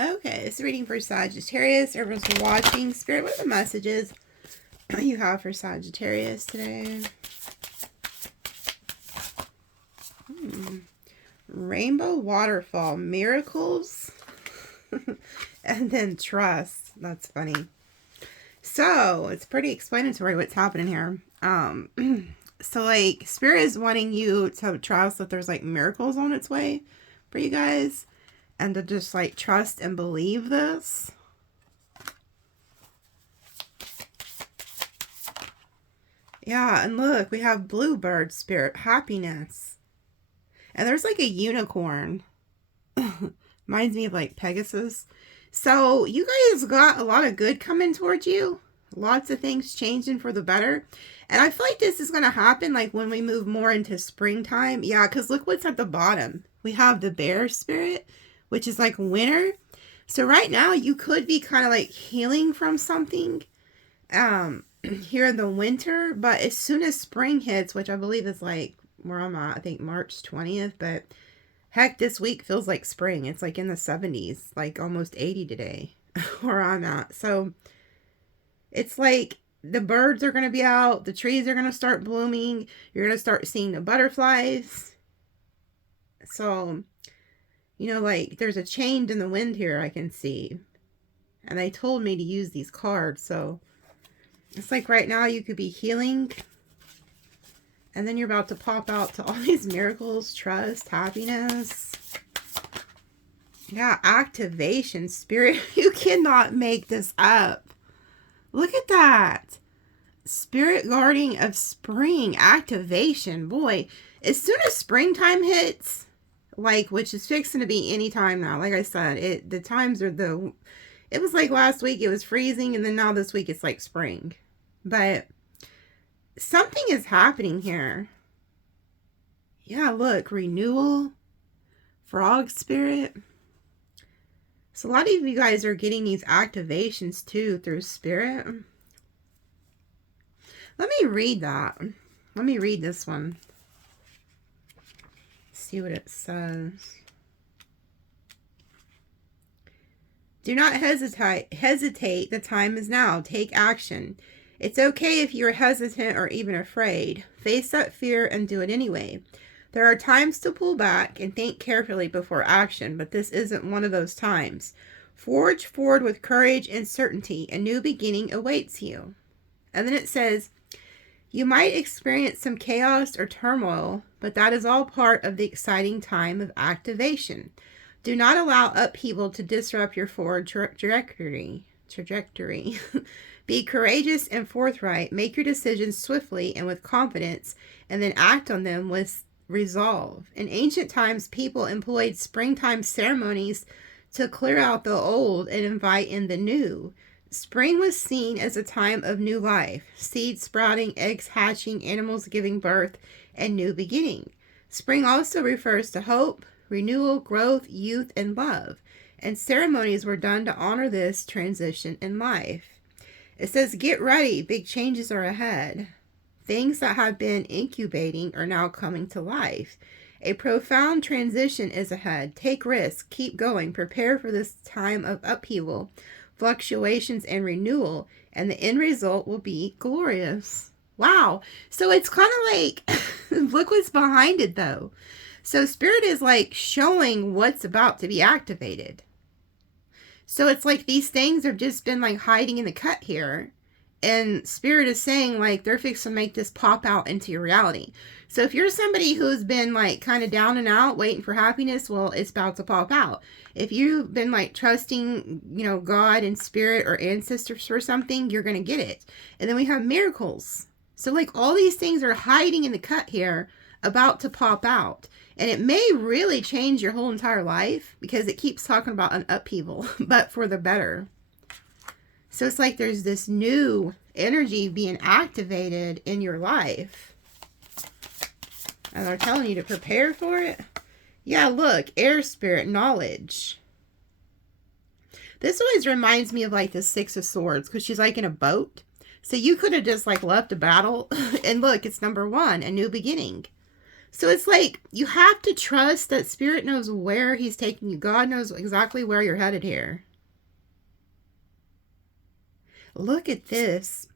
Okay, it's a reading for Sagittarius. Everyone's watching. Spirit, what are the messages you have for Sagittarius today? Rainbow waterfall, miracles, and then trust. That's funny. So it's pretty explanatory what's happening here. So like Spirit is wanting you to trust that there's like miracles on its way for you guys, and to just like trust and believe this. Yeah, and look, we have bluebird spirit, happiness. And there's like a unicorn. Reminds me of like Pegasus. So you guys got a lot of good coming towards you. Lots of things changing for the better. And I feel like this is going to happen like when we move more into springtime. Yeah, because look what's at the bottom. We have the bear spirit, which is like winter. So right now you could be kind of like healing from something here in the winter. But as soon as spring hits, which I believe is like where I'm at, I think March 20th. But heck, this week feels like spring. It's like in the 70s, like almost 80 today where I'm at. So it's like the birds are going to be out. The trees are going to start blooming. You're going to start seeing the butterflies. So, you know, like there's a change in the wind here I can see. And they told me to use these cards. So it's like right now you could be healing. And then you're about to pop out to all these miracles, trust, happiness. Yeah, activation, Spirit. You cannot make this up. Look at that. Spirit guarding of spring, activation. Boy, as soon as springtime hits, like, which is fixing to be any time now. Like I said, the times are it was like last week it was freezing, and then now this week it's like spring. But something is happening here. Yeah, look, renewal, frog spirit. So a lot of you guys are getting these activations too through spirit. Let me read that. Let me read this one. See what it says. Do not hesitate. The time is now. Take action. It's okay if you're hesitant or even afraid. Face that fear and do it anyway. There are times to pull back and think carefully before action, but this isn't one of those times. Forge forward with courage and certainty. A new beginning awaits you. And then it says, you might experience some chaos or turmoil, but that is all part of the exciting time of activation. Do not allow upheaval to disrupt your forward trajectory. Be courageous and forthright. Make your decisions swiftly and with confidence, and then act on them with resolve. In ancient times, people employed springtime ceremonies to clear out the old and invite in the new. Spring was seen as a time of new life, seeds sprouting, eggs hatching, animals giving birth, and new beginning. Spring also refers to hope, renewal, growth, youth, and love, and ceremonies were done to honor this transition in life. It says, get ready, big changes are ahead. Things that have been incubating are now coming to life. A profound transition is ahead. Take risks, keep going, prepare for this time of upheaval, fluctuations, and renewal, and the end result will be glorious. Wow. So it's kind of like, look what's behind it though. So Spirit is like showing what's about to be activated. So it's like these things have just been like hiding in the cut here. And Spirit is saying like they're fixing to make this pop out into your reality. So if you're somebody who's been like kind of down and out waiting for happiness, well, it's about to pop out. If you've been like trusting, you know, God and Spirit or ancestors for something, you're going to get it. And then we have miracles. So like all these things are hiding in the cut here, about to pop out. And it may really change your whole entire life because it keeps talking about an upheaval, but for the better. So it's like there's this new energy being activated in your life. And they're telling you to prepare for it. Yeah, look, air spirit, knowledge. This always reminds me of like the Six of Swords because she's like in a boat. So you could have just like left a battle. And look, it's number 1, a new beginning. So it's like you have to trust that Spirit knows where he's taking you. God knows exactly where you're headed here. Look at this.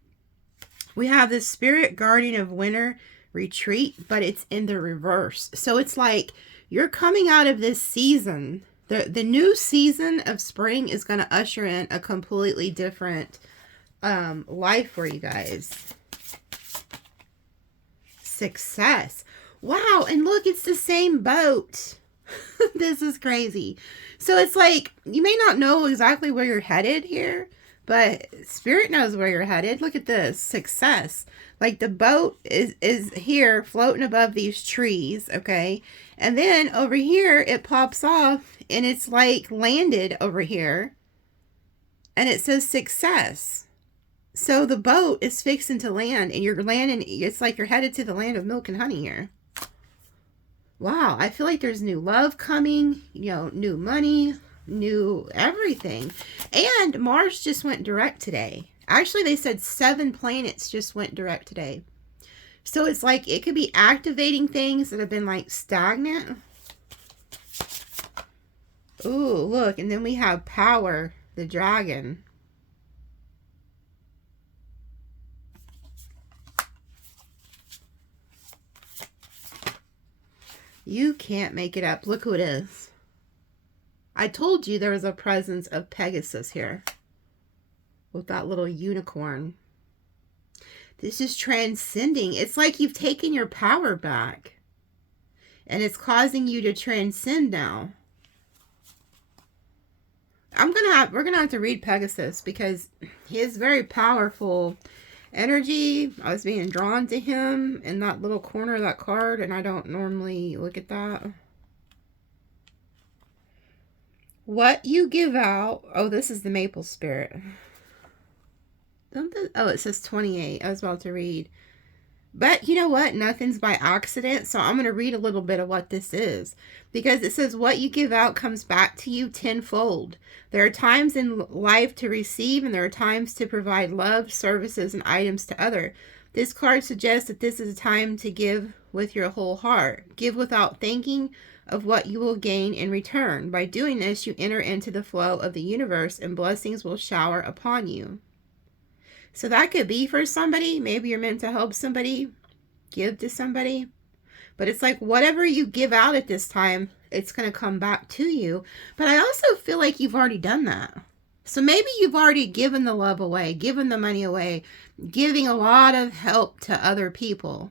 We have the Spirit Guardian of Winter retreat, but it's in the reverse. So it's like you're coming out of this season. The new season of spring is going to usher in a completely different life for you guys. Success. Wow, and look, it's the same boat. This is crazy. So it's like, you may not know exactly where you're headed here, but Spirit knows where you're headed. Look at this. Success. Like the boat is here floating above these trees, okay? And then over here, it pops off and it's like landed over here. And it says success. So the boat is fixing to land and you're landing. It's like you're headed to the land of milk and honey here. Wow, I feel like there's new love coming, you know, new money, new everything. And Mars just went direct today. Actually, they said 7 planets just went direct today. So it's like it could be activating things that have been like stagnant. Ooh, look, and then we have Power, the dragon. You can't make it up. Look who it is. I told you there was a presence of Pegasus here. With that little unicorn. This is transcending. It's like you've taken your power back. And it's causing you to transcend now. We're gonna have to read Pegasus because he is very powerful energy. I was being drawn to him in that little corner of that card, and I don't normally look at that. What you give out. Oh, this is the maple spirit. Oh, it says 28. I was about to read. But you know what? Nothing's by accident. So I'm going to read a little bit of what this is. Because it says what you give out comes back to you tenfold. There are times in life to receive and there are times to provide love, services, and items to others. This card suggests that this is a time to give with your whole heart. Give without thinking of what you will gain in return. By doing this, you enter into the flow of the universe and blessings will shower upon you. So that could be for somebody. Maybe you're meant to help somebody, give to somebody. But it's like whatever you give out at this time, it's going to come back to you. But I also feel like you've already done that. So maybe you've already given the love away, given the money away, giving a lot of help to other people.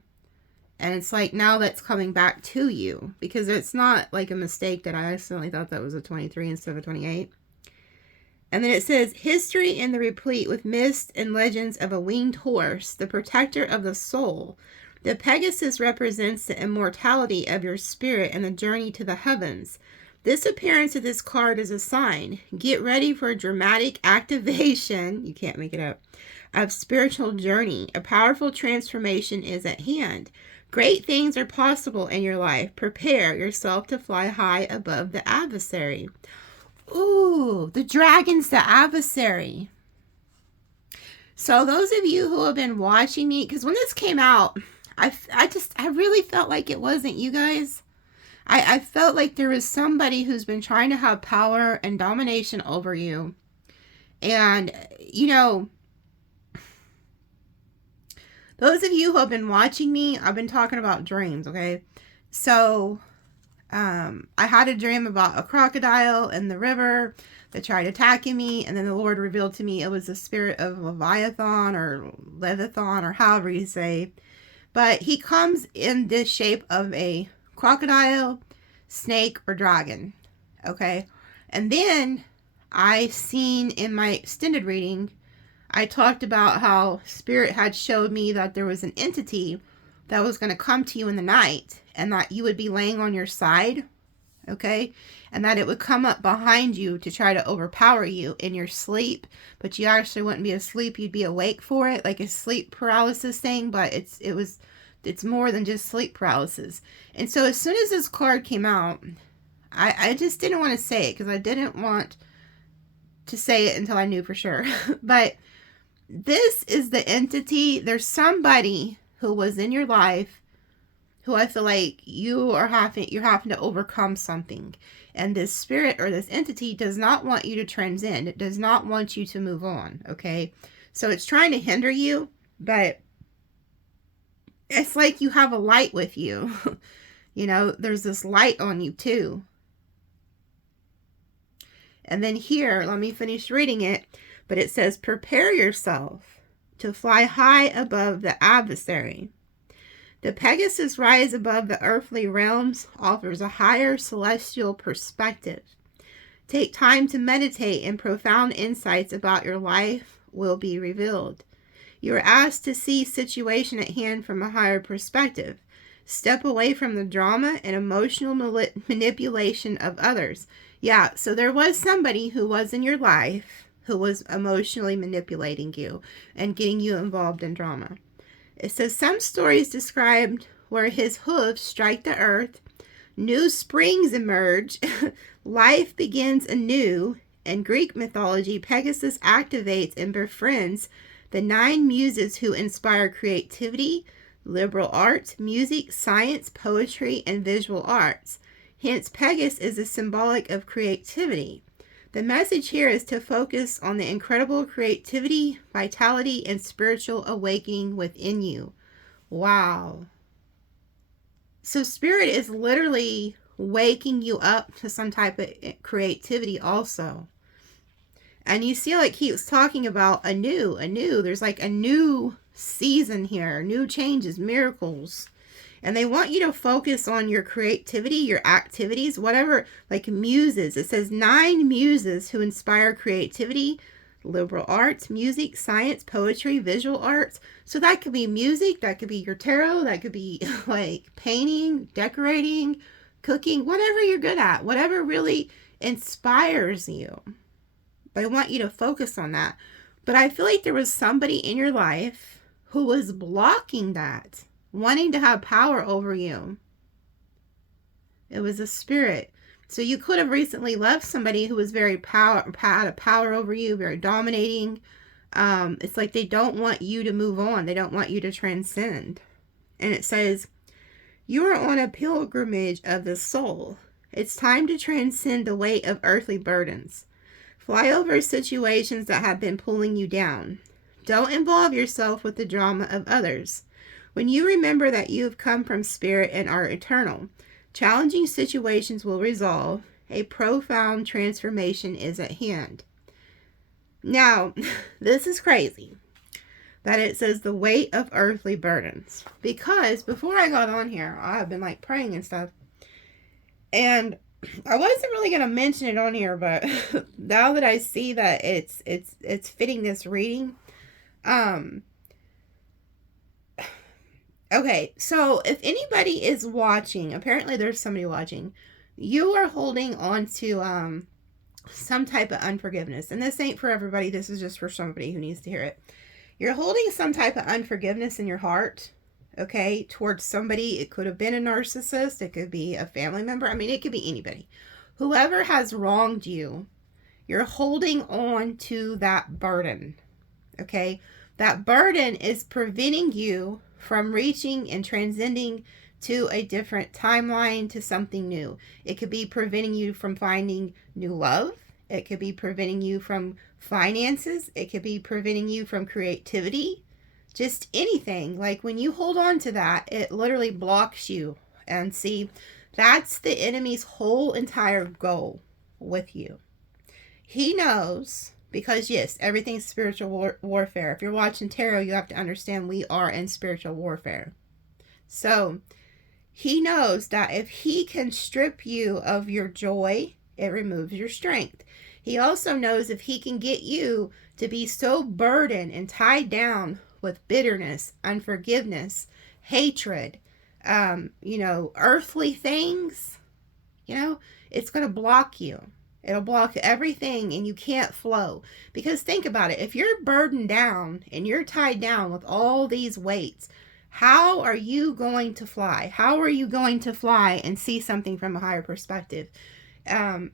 And it's like now that's coming back to you. Because it's not like a mistake that I accidentally thought that was a 23 instead of a 28. And then it says, history in the replete with myths and legends of a winged horse, the protector of the soul. The Pegasus represents the immortality of your spirit and the journey to the heavens. This appearance of this card is a sign. Get ready for a dramatic activation, you can't make it up, of spiritual journey. A powerful transformation is at hand. Great things are possible in your life. Prepare yourself to fly high above the adversary. Ooh, the dragon's the adversary. So those of you who have been watching me, because when this came out, I really felt like it wasn't you guys. I felt like there was somebody who's been trying to have power and domination over you. And, you know, those of you who have been watching me, I've been talking about dreams, okay? So I had a dream about a crocodile in the river that tried attacking me, and then the Lord revealed to me it was the spirit of Leviathan or Leviathan or however you say. But he comes in this shape of a crocodile, snake, or dragon. Okay? And then I seen in my extended reading, I talked about how Spirit had showed me that there was an entity that was going to come to you in the night and that you would be laying on your side, okay? And that it would come up behind you to try to overpower you in your sleep, but you actually wouldn't be asleep, you'd be awake for it, like a sleep paralysis thing, but it's more than just sleep paralysis. And so as soon as this card came out, I just didn't want to say it because I didn't want to say it until I knew for sure. But this is the entity. There's somebody who was in your life who I feel like you're having to overcome something. And this spirit or this entity does not want you to transcend. It does not want you to move on, okay? So it's trying to hinder you, but it's like you have a light with you. You know, there's this light on you too. And then here, let me finish reading it, but it says, prepare yourself to fly high above the adversary. The Pegasus rise above the earthly realms offers a higher celestial perspective. Take time to meditate, and profound insights about your life will be revealed. You are asked to see situation at hand from a higher perspective. Step away from the drama and emotional manipulation of others. Yeah, so there was somebody who was in your life who was emotionally manipulating you and getting you involved in drama. It says some stories described where his hooves strike the earth, new springs emerge, life begins anew. In Greek mythology, Pegasus activates and befriends the 9 muses who inspire creativity, liberal arts, music, science, poetry, and visual arts. Hence, Pegasus is a symbolic of creativity. The message here is to focus on the incredible creativity, vitality, and spiritual awakening within you. Wow. So Spirit is literally waking you up to some type of creativity also. And you see, like he was talking about anew. There's like a new season here, new changes, miracles. And they want you to focus on your creativity, your activities, whatever, like muses. It says 9 muses who inspire creativity, liberal arts, music, science, poetry, visual arts. So that could be music, that could be your tarot, that could be like painting, decorating, cooking, whatever you're good at, whatever really inspires you. But I want you to focus on that. But I feel like there was somebody in your life who was blocking that, wanting to have power over you. It was a spirit. So you could have recently left somebody who was very had a power over you, very dominating. It's like they don't want you to move on. They don't want you to transcend. And it says, you are on a pilgrimage of the soul. It's time to transcend the weight of earthly burdens. Fly over situations that have been pulling you down. Don't involve yourself with the drama of others. When you remember that you have come from spirit and are eternal, challenging situations will resolve. A profound transformation is at hand. Now, this is crazy that it says the weight of earthly burdens. Because before I got on here, I've been like praying and stuff. And I wasn't really going to mention it on here, but now that I see that it's fitting this reading, okay, so if anybody is watching, apparently there's somebody watching, you are holding on to some type of unforgiveness. And this ain't for everybody. This is just for somebody who needs to hear it. You're holding some type of unforgiveness in your heart, okay, towards somebody. It could have been a narcissist. It could be a family member. I mean, it could be anybody. Whoever has wronged you, you're holding on to that burden, okay? That burden is preventing you from reaching and transcending to a different timeline, to something new. It could be preventing you from finding new love. It could be preventing you from finances. It could be preventing you from creativity. Just anything. Like when you hold on to that, it literally blocks you. And see, that's the enemy's whole entire goal with you. He knows, because yes, everything's spiritual warfare. If you're watching tarot, you have to understand we are in spiritual warfare. So he knows that if he can strip you of your joy, it removes your strength. He also knows if he can get you to be so burdened and tied down with bitterness, unforgiveness, hatred, earthly things, it's going to block you. It'll block everything and you can't flow. Because think about it. If you're burdened down and you're tied down with all these weights, how are you going to fly? How are you going to fly and see something from a higher perspective? And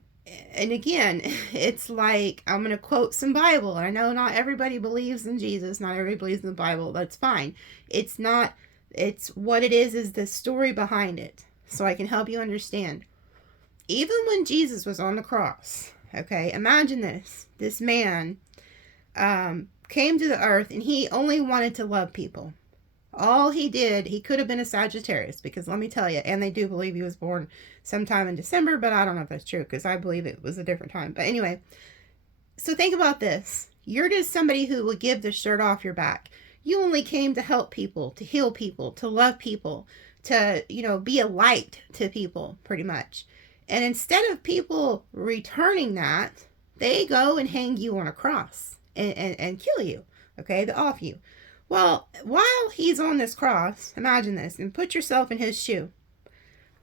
again, it's like, I'm going to quote some Bible. I know not everybody believes in Jesus. Not everybody believes in the Bible. That's fine. It's not It's what it is the story behind it. So I can help you understand. Even when Jesus was on the cross, okay, imagine this. This man came to the earth and he only wanted to love people. All he did, he could have been a Sagittarius, because let me tell you, and they do believe he was born sometime in December, but I don't know if that's true, because I believe it was a different time. But anyway, so think about this. You're just somebody who will give the shirt off your back. You only came to help people, to heal people, to love people, to, be a light to people, pretty much. And instead of people returning that, they go and hang you on a cross and kill you, okay, to off you. Well, while he's on this cross, imagine this, and put yourself in his shoe.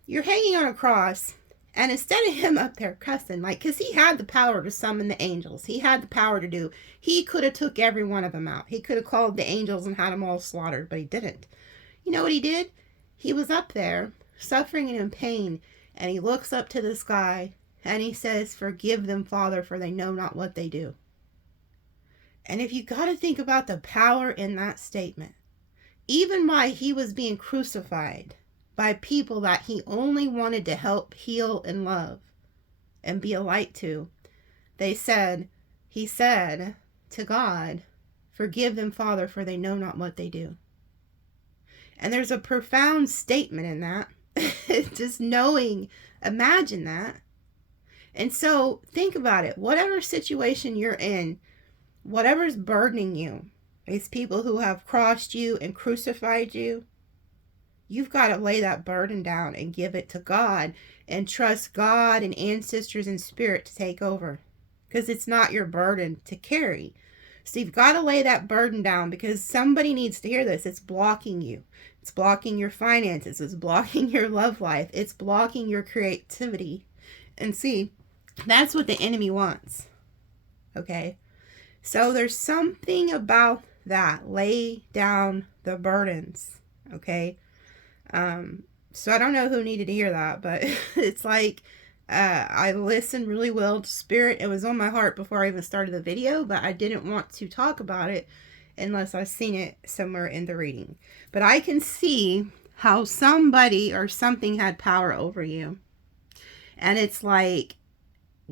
You're hanging on a cross, and instead of him up there cussing, because he had the power to summon the angels. He had the power to do. He could have took every one of them out. He could have called the angels and had them all slaughtered, but he didn't. You know what he did? He was up there, suffering and in pain, and he looks up to the sky, and he says, "Forgive them, Father, for they know not what they do." And if you got to think about the power in that statement, even while he was being crucified by people that he only wanted to help, heal, and love, and be a light to, he said to God, "Forgive them, Father, for they know not what they do." And there's a profound statement in that. Just knowing, imagine that. And so think about it. Whatever situation you're in, whatever's burdening you, these people who have crossed you and crucified you, you've got to lay that burden down and give it to God and trust God and ancestors and spirit to take over, because it's not your burden to carry. So you've got to lay that burden down, because somebody needs to hear this. It's blocking you. It's blocking your finances. It's blocking your love life. It's blocking your creativity. And see, that's what the enemy wants. Okay? So there's something about that. Lay down the burdens. Okay? So I don't know who needed to hear that, but it's like, I listened really well to spirit. It was on my heart before I even started the video, but I didn't want to talk about it unless I've seen it somewhere in the reading. But I can see how somebody or something had power over you. And it's like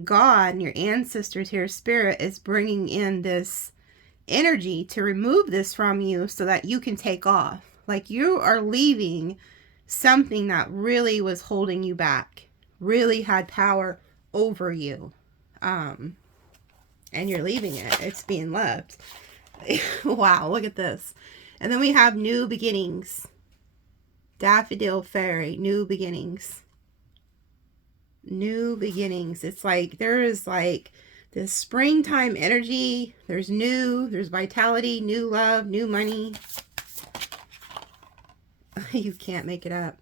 God and your ancestors here, spirit, is bringing in this energy to remove this from you so that you can take off. Like you are leaving something that really was holding you back, really had power over you. And you're leaving it. It's being left. Wow, look at this. And then we have new beginnings. Daffodil Fairy, new beginnings. New beginnings. It's like there is like this springtime energy. There's new, there's vitality, new love, new money. You can't make it up.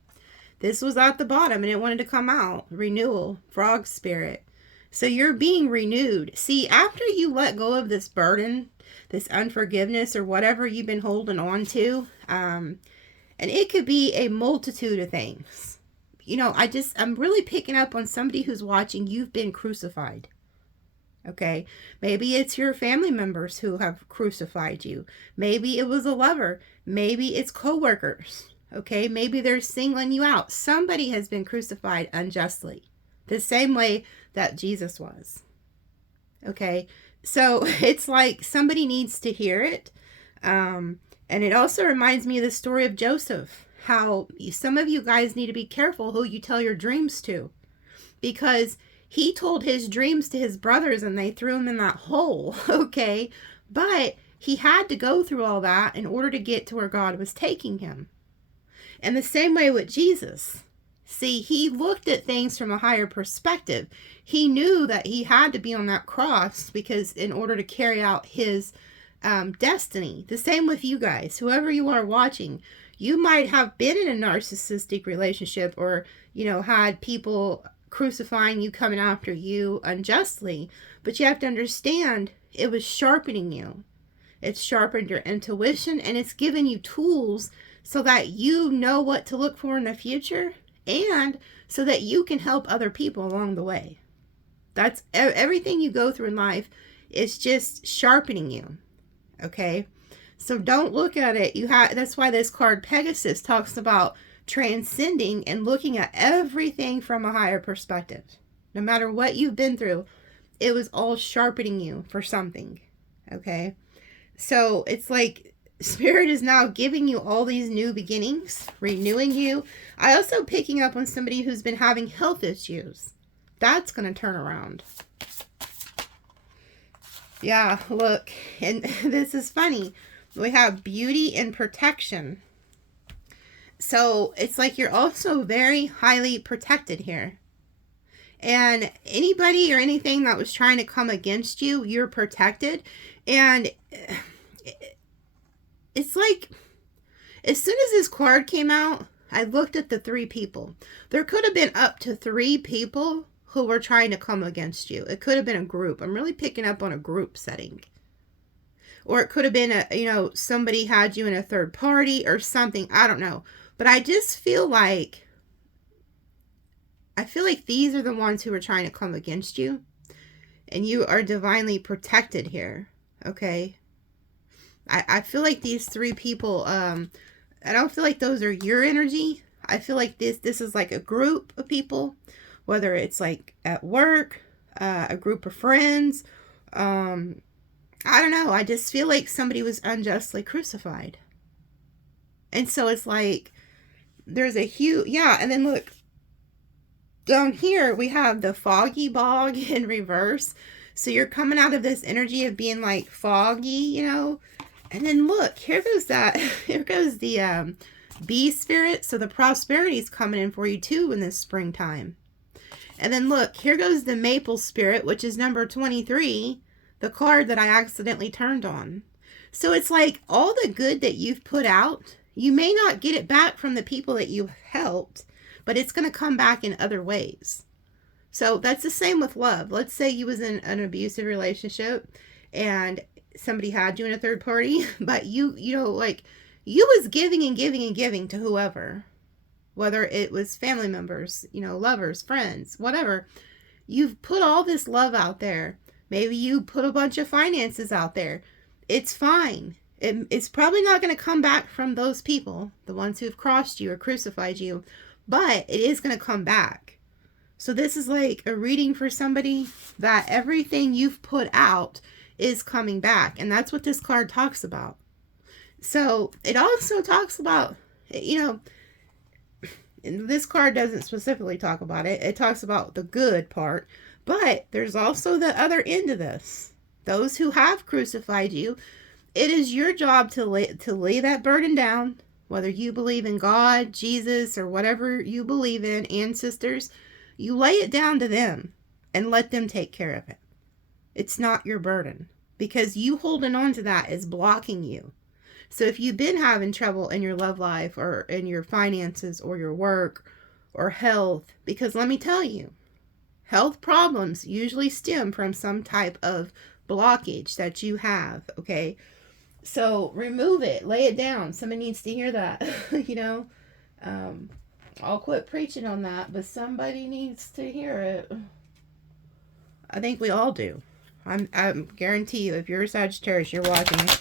This was at the bottom and it wanted to come out. Renewal, frog spirit. So you're being renewed. See, after you let go of this burden, this unforgiveness or whatever you've been holding on to, and it could be a multitude of things. I'm really picking up on somebody who's watching. You've been crucified. Okay. Maybe it's your family members who have crucified you. Maybe it was a lover. Maybe it's coworkers. Okay. Maybe they're singling you out. Somebody has been crucified unjustly. The same way that Jesus was. Okay. So it's like somebody needs to hear it. And it also reminds me of the story of Joseph. How some of you guys need to be careful who you tell your dreams to. Because he told his dreams to his brothers and they threw him in that hole. Okay. But he had to go through all that in order to get to where God was taking him. And the same way with Jesus. See, he looked at things from a higher perspective. He knew that he had to be on that cross because in order to carry out his destiny. The same with you guys. Whoever you are watching, you might have been in a narcissistic relationship or, had people crucifying you, coming after you unjustly. But you have to understand it was sharpening you. It's sharpened your intuition and it's given you tools so that you know what to look for in the future. And so that you can help other people along the way. That's everything you go through in life is just sharpening you. Okay. So don't look at it. That's why this card Pegasus talks about transcending and looking at everything from a higher perspective. No matter what you've been through, it was all sharpening you for something. Okay? So it's like Spirit is now giving you all these new beginnings, renewing you. I also picking up on somebody who's been having health issues. That's going to turn around. Yeah, look. And this is funny. We have beauty and protection. So it's like you're also very highly protected here. And anybody or anything that was trying to come against you, you're protected. And it's like, as soon as this card came out, I looked at the 3 people. There could have been up to 3 people who were trying to come against you. It could have been a group. I'm really picking up on a group setting. Or it could have been somebody had you in a third party or something. I don't know. But I just feel like, these are the ones who are trying to come against you. And you are divinely protected here. Okay? I feel like these 3 people, I don't feel like those are your energy. I feel like this is like a group of people. Whether it's like at work, a group of friends, I don't know. I just feel like somebody was unjustly crucified. And so it's like, there's a huge, yeah. And then look, down here, we have the foggy bog in reverse. So you're coming out of this energy of being like foggy, you know. And then look, here goes the bee spirit. So the prosperity is coming in for you too in this springtime. And then look, here goes the maple spirit, which is number 23. The card that I accidentally turned on. So it's like all the good that you've put out, you may not get it back from the people that you helped, but it's going to come back in other ways. So that's the same with love. Let's say you was in an abusive relationship and somebody had you in a third party, but you was giving and giving and giving to whoever, whether it was family members, lovers, friends, whatever. You've put all this love out there. Maybe you put a bunch of finances out there. It's fine. It's probably not going to come back from those people, the ones who've crossed you or crucified you, but it is going to come back. So this is like a reading for somebody that everything you've put out is coming back. And that's what this card talks about. So it also talks about, this card doesn't specifically talk about it. It talks about the good part. But there's also the other end of this. Those who have crucified you, it is your job to lay that burden down, whether you believe in God, Jesus, or whatever you believe in, ancestors. You lay it down to them and let them take care of it. It's not your burden, because you holding on to that is blocking you. So if you've been having trouble in your love life or in your finances or your work or health, because let me tell you, health problems usually stem from some type of blockage that you have, okay? So remove it, lay it down. Somebody needs to hear that, I'll quit preaching on that, but somebody needs to hear it. I think we all do. I guarantee you, if you're a Sagittarius, you're watching this,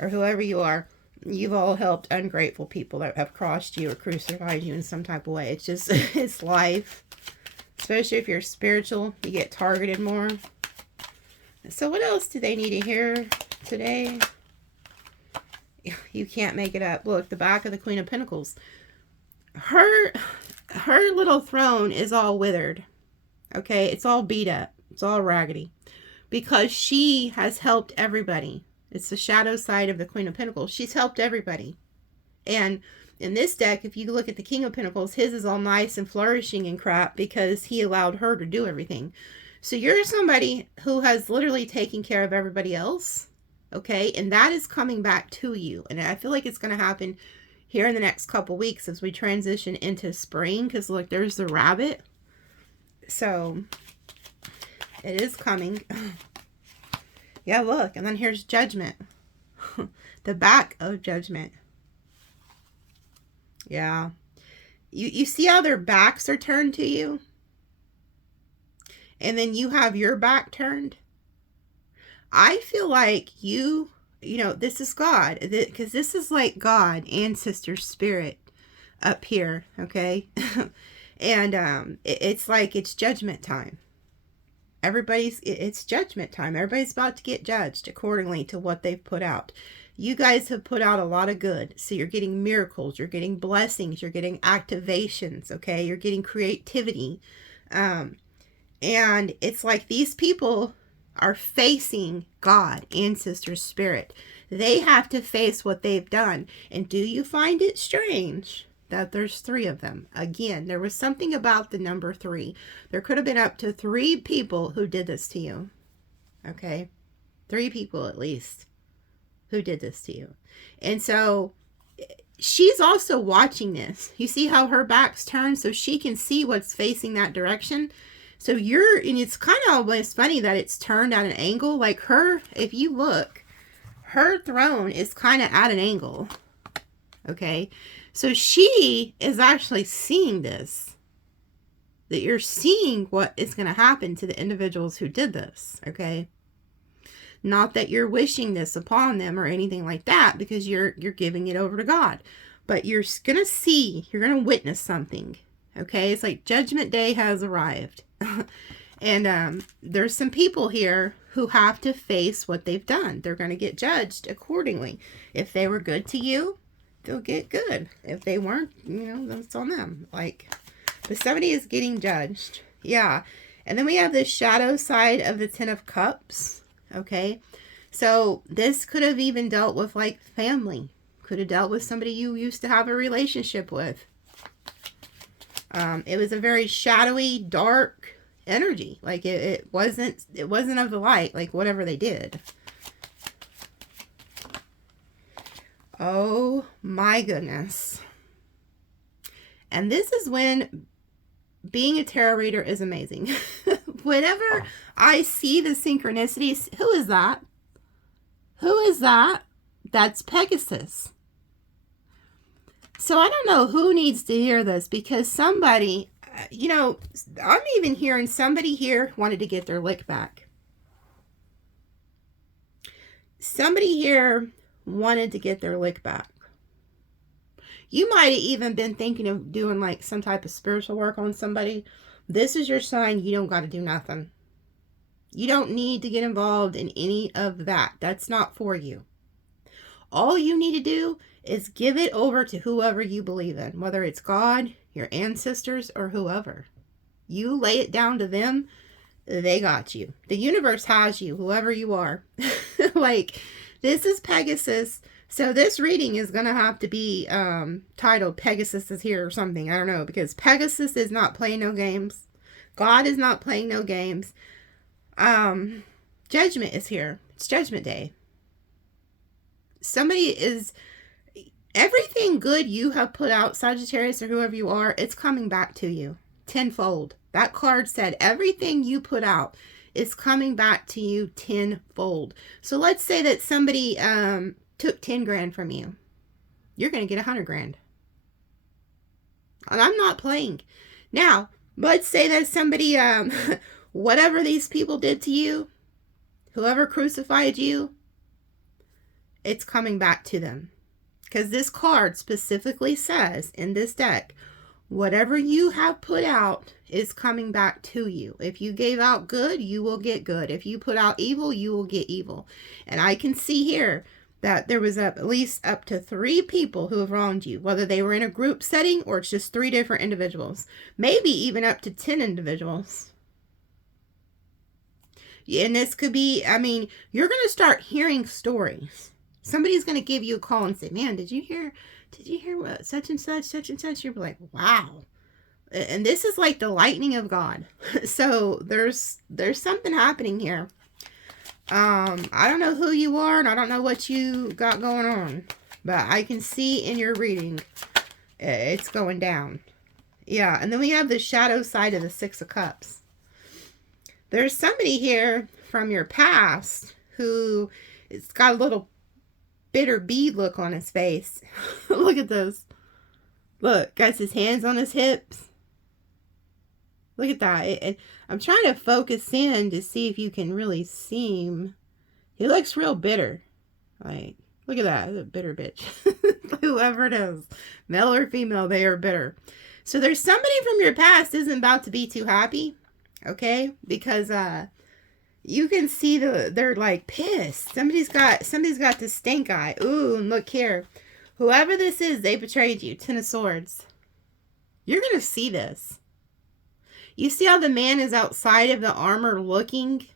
or whoever you are, you've all helped ungrateful people that have crossed you or crucified you in some type of way. It's just, it's life. Especially if you're spiritual, you get targeted more. So what else do they need to hear today? You can't make it up. Look, the back of the Queen of Pentacles. Her little throne is all withered. Okay? It's all beat up. It's all raggedy. Because she has helped everybody. It's the shadow side of the Queen of Pentacles. She's helped everybody. And in this deck, if you look at the King of Pentacles, his is all nice and flourishing and crap because he allowed her to do everything. So you're somebody who has literally taken care of everybody else, okay? And that is coming back to you. And I feel like it's going to happen here in the next couple weeks as we transition into spring. Because look, there's the rabbit. So it is coming. Yeah, look. And then here's Judgment. The back of Judgment. Yeah. You see how their backs are turned to you? And then you have your back turned? I feel like you you know, this is God, because this is like God, ancestor spirit up here, okay? And it's like it's judgment time. It's judgment time. Everybody's about to get judged accordingly to what they've put out. You guys have put out a lot of good. So you're getting miracles, you're getting blessings, you're getting activations, okay? You're getting creativity. And it's like these people are facing God, ancestor spirit. They have to face what they've done. And do you find it strange that there's 3 of them? Again, there was something about the number 3. There could have been up to 3 people who did this to you. Okay? 3 people at least who did this to you. And so she's also watching this. You see how her back's turned so she can see what's facing that direction? So and it's kind of almost funny that it's turned at an angle. Like her, if you look, her throne is kind of at an angle. Okay? So she is actually seeing this. That you're seeing what is going to happen to the individuals who did this. Okay? Not that you're wishing this upon them or anything like that, because you're giving it over to God. But you're going to see, you're going to witness something. Okay? It's like Judgment Day has arrived. And there's some people here who have to face what they've done. They're going to get judged accordingly. If they were good to you, they'll get good. If they weren't, you know, that's on them. Like, but somebody is getting judged. Yeah. And then we have the shadow side of the 10 of Cups. Okay. So this could have even dealt with like family. Could have dealt with somebody you used to have a relationship with. It was a very shadowy, dark energy. Like it wasn't of the light, like whatever they did. Oh my goodness. And this is when being a tarot reader is amazing. Whenever I see the synchronicities, who is that? Who is that? That's Pegasus. So I don't know who needs to hear this, because somebody, you know, I'm even hearing somebody here wanted to get their lick back. Somebody here wanted to get their lick back. You might have even been thinking of doing like some type of spiritual work on somebody. This is your sign. You don't got to do nothing. You don't need to get involved in any of that. That's not for you. All you need to do is give it over to whoever you believe in, whether it's God, your ancestors, or whoever. You lay it down to them, they got you. The universe has you, whoever you are. Like, this is Pegasus. So this reading is going to have to be titled Pegasus is Here or something. I don't know, because Pegasus is not playing no games. God is not playing no games. Judgment is here. It's Judgment Day. Somebody is... Everything good you have put out, Sagittarius or whoever you are, it's coming back to you tenfold. That card said everything you put out is coming back to you tenfold. So let's say that somebody took 10 grand from you. You're going to get 100 grand. And I'm not playing. Now, let's say that somebody, whatever these people did to you, whoever crucified you, it's coming back to them. Because this card specifically says in this deck, whatever you have put out is coming back to you. If you gave out good, you will get good. If you put out evil, you will get evil. And I can see here that there was at least up to 3 people who have wronged you, whether they were in a group setting or it's just 3 different individuals. Maybe even up to 10 individuals. And this could be, I mean, you're going to start hearing stories. Somebody's going to give you a call and say, man, did you hear what such and such? You're like, wow. And this is like the lightning of God. So there's something happening here. I don't know who you are and I don't know what you got going on, but I can see in your reading, it's going down. Yeah. And then we have the shadow side of the 6 of Cups. There's somebody here from your past who it's got a little bitter bead look on his face. Look at those. Look, got his hands on his hips. Look at that. And I'm trying to focus in to see if you can really see him. He looks real bitter. Like, look at that. That's a bitter bitch. Whoever it is, male or female, they are bitter. So there's somebody from your past isn't about to be too happy. Okay? Because you can see they're like pissed. Somebody's got this stink eye. Ooh, and look here. Whoever this is, they betrayed you. 10 of Swords. You're going to see this. You see how the man is outside of the armor looking?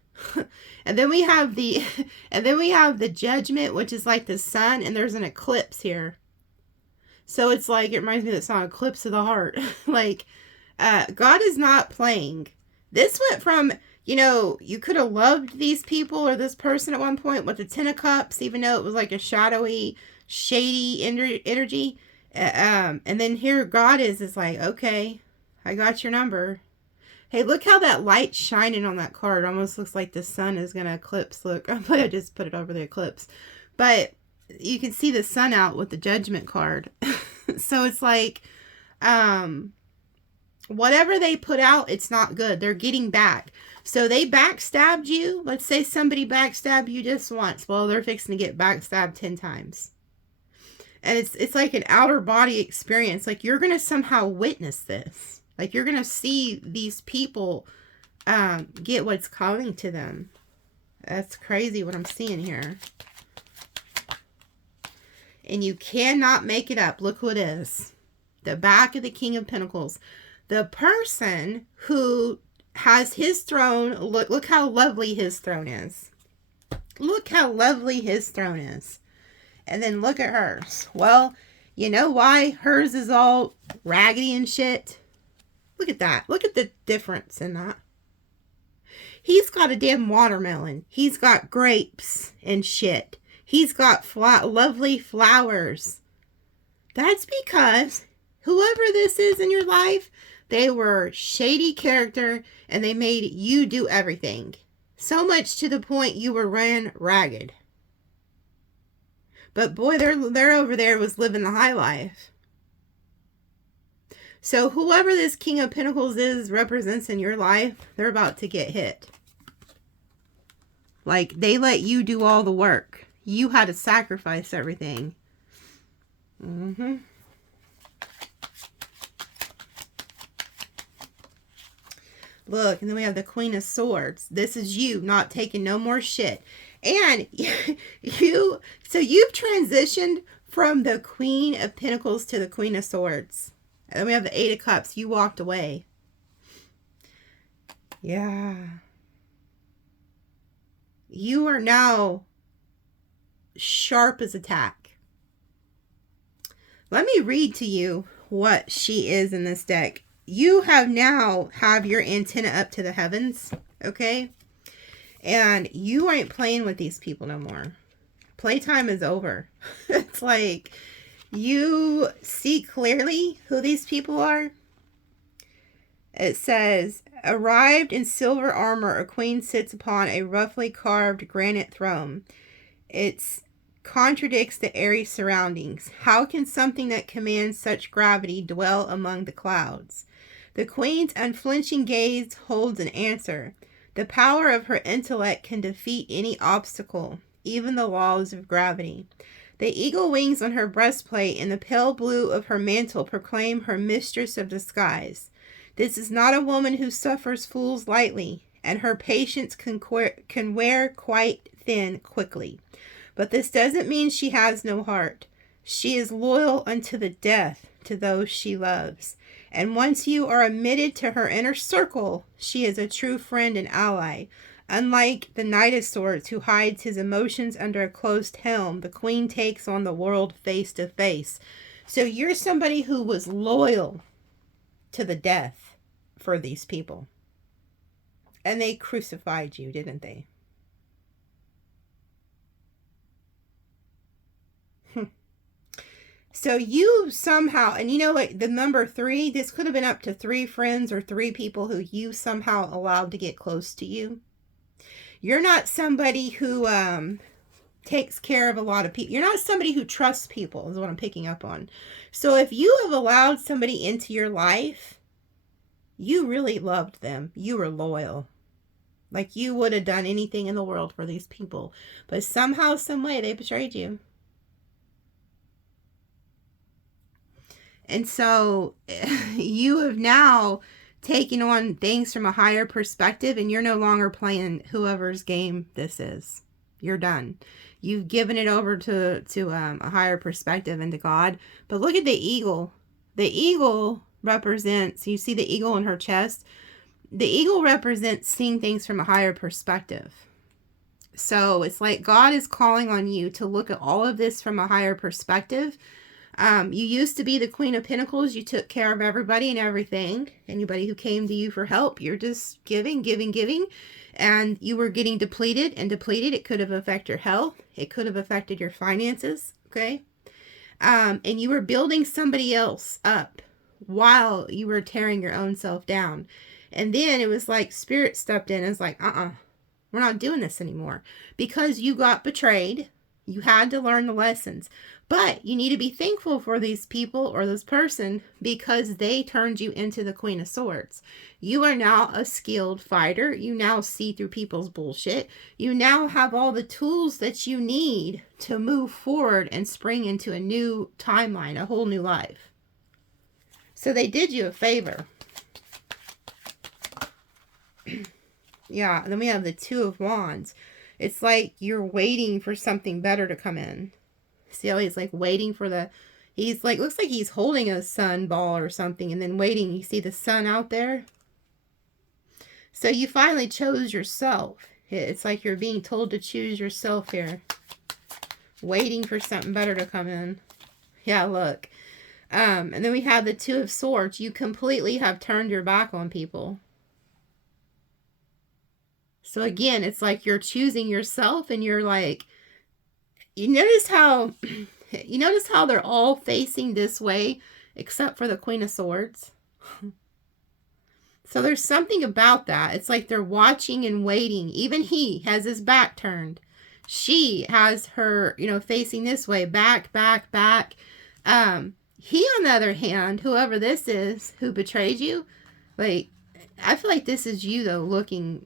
And then we have the Judgment, which is like the sun, and there's an eclipse here. So it's like, it reminds me of that song, Eclipse of the Heart. Like, God is not playing. This went from, you know, you could have loved these people or this person at one point with the 10 of Cups, even though it was like a shadowy, shady energy. And then here God is like, okay, I got your number. Hey, look how that light's shining on that card. It almost looks like the sun is going to eclipse. Look, I just put it over the eclipse. But you can see the sun out with the Judgment card. So it's like, whatever they put out, it's not good. They're getting back. So they backstabbed you. Let's say somebody backstabbed you just once. Well, they're fixing to get backstabbed 10 times. And it's like an outer body experience. Like, you're going to somehow witness this. Like, you're going to see these people get what's coming to them. That's crazy what I'm seeing here. And you cannot make it up. Look who it is. The back of the King of Pentacles. The person who has his throne. Look how lovely his throne is. Look how lovely his throne is. And then look at hers. Well, you know why hers is all raggedy and shit? Look at that. Look at the difference in that. He's got a damn watermelon. He's got grapes and shit. He's got lovely flowers. That's because whoever this is in your life, they were shady character and they made you do everything. So much to the point you were ran ragged. But boy, they're over there was living the high life. So whoever this King of Pentacles is represents in your life, they're about to get hit. Like, they let you do all the work. You had to sacrifice everything. Look, and then we have the Queen of Swords. This is you not taking no more shit. And you've transitioned from the Queen of Pentacles to the Queen of Swords. And then we have the 8 of Cups. You walked away. Yeah. You are now sharp as a tack. Let me read to you what she is in this deck. You have your antenna up to the heavens. Okay? And you ain't playing with these people no more. Playtime is over. It's like you see clearly who these people are. It says, arrived in silver armor, a queen sits upon a roughly carved granite throne. It contradicts the airy surroundings. How can something that commands such gravity dwell among the clouds? The queen's unflinching gaze holds an answer. The power of her intellect can defeat any obstacle, even the laws of gravity. The eagle wings on her breastplate and the pale blue of her mantle proclaim her mistress of the skies. This is not a woman who suffers fools lightly, and her patience can wear quite thin quickly. But this doesn't mean she has no heart. She is loyal unto the death to those she loves. And once you are admitted to her inner circle, she is a true friend and ally. Unlike the Knight of Swords, who hides his emotions under a closed helm, the Queen takes on the world face to face. So you're somebody who was loyal to the death for these people. And they crucified you, didn't they? So you somehow, and you know what, the number 3, this could have been up to 3 friends or 3 people who you somehow allowed to get close to you. You're not somebody who takes care of a lot of people. You're not somebody who trusts people, is what I'm picking up on. So if you have allowed somebody into your life, you really loved them. You were loyal. Like you would have done anything in the world for these people. But somehow, some way, they betrayed you. And so you have now taken on things from a higher perspective, and you're no longer playing whoever's game this is. You're done. You've given it over to a higher perspective and to God. But look at the eagle. The eagle represents, you see the eagle in her chest? The eagle represents seeing things from a higher perspective. So it's like God is calling on you to look at all of this from a higher perspective. You used to be the Queen of Pentacles. You took care of everybody and everything. Anybody who came to you for help, you're just giving, giving, giving. And you were getting depleted and depleted. It could have affected your health. It could have affected your finances. Okay. And you were building somebody else up while you were tearing your own self down. And then it was like Spirit stepped in and was like, we're not doing this anymore. Because you got betrayed. You had to learn the lessons. But you need to be thankful for these people or this person because they turned you into the Queen of Swords. You are now a skilled fighter. You now see through people's bullshit. You now have all the tools that you need to move forward and spring into a new timeline, a whole new life. So they did you a favor. Yeah, and then we have the Two of Wands. It's like you're waiting for something better to come in. See how he's like waiting for the, he's like, looks like he's holding a sun ball or something and then waiting. You see the sun out there? So you finally chose yourself. It's like you're being told to choose yourself here. Waiting for something better to come in. Yeah, look. And then we have the Two of Swords. You completely have turned your back on people. So again, it's like you're choosing yourself and you're like, you notice how they're all facing this way except for the Queen of Swords. So there's something about that. It's like they're watching and waiting. Even he has his back turned. She has her, facing this way, back, back, back. He, on the other hand, whoever this is who betrayed you, like, I feel like this is you, though,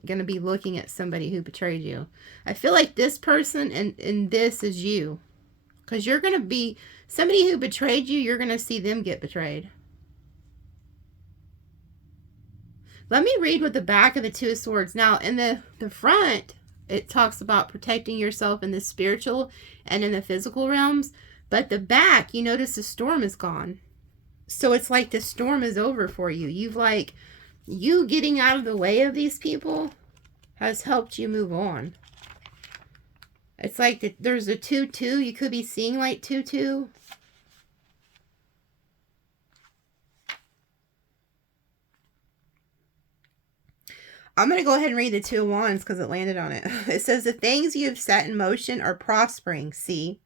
gonna be looking at somebody who betrayed you. I feel like this person and this is you. Because you're going to be, somebody who betrayed you, you're going to see them get betrayed. Let me read what the back of the Two of Swords. Now, in the front, it talks about protecting yourself in the spiritual and in the physical realms. But the back, you notice the storm is gone. So it's like the storm is over for you. You getting out of the way of these people has helped you move on. It's like there's a 2-2. You could be seeing like 2-2. I'm going to go ahead and read the Two of Wands because it landed on it. It says, the things you have set in motion are prospering, see?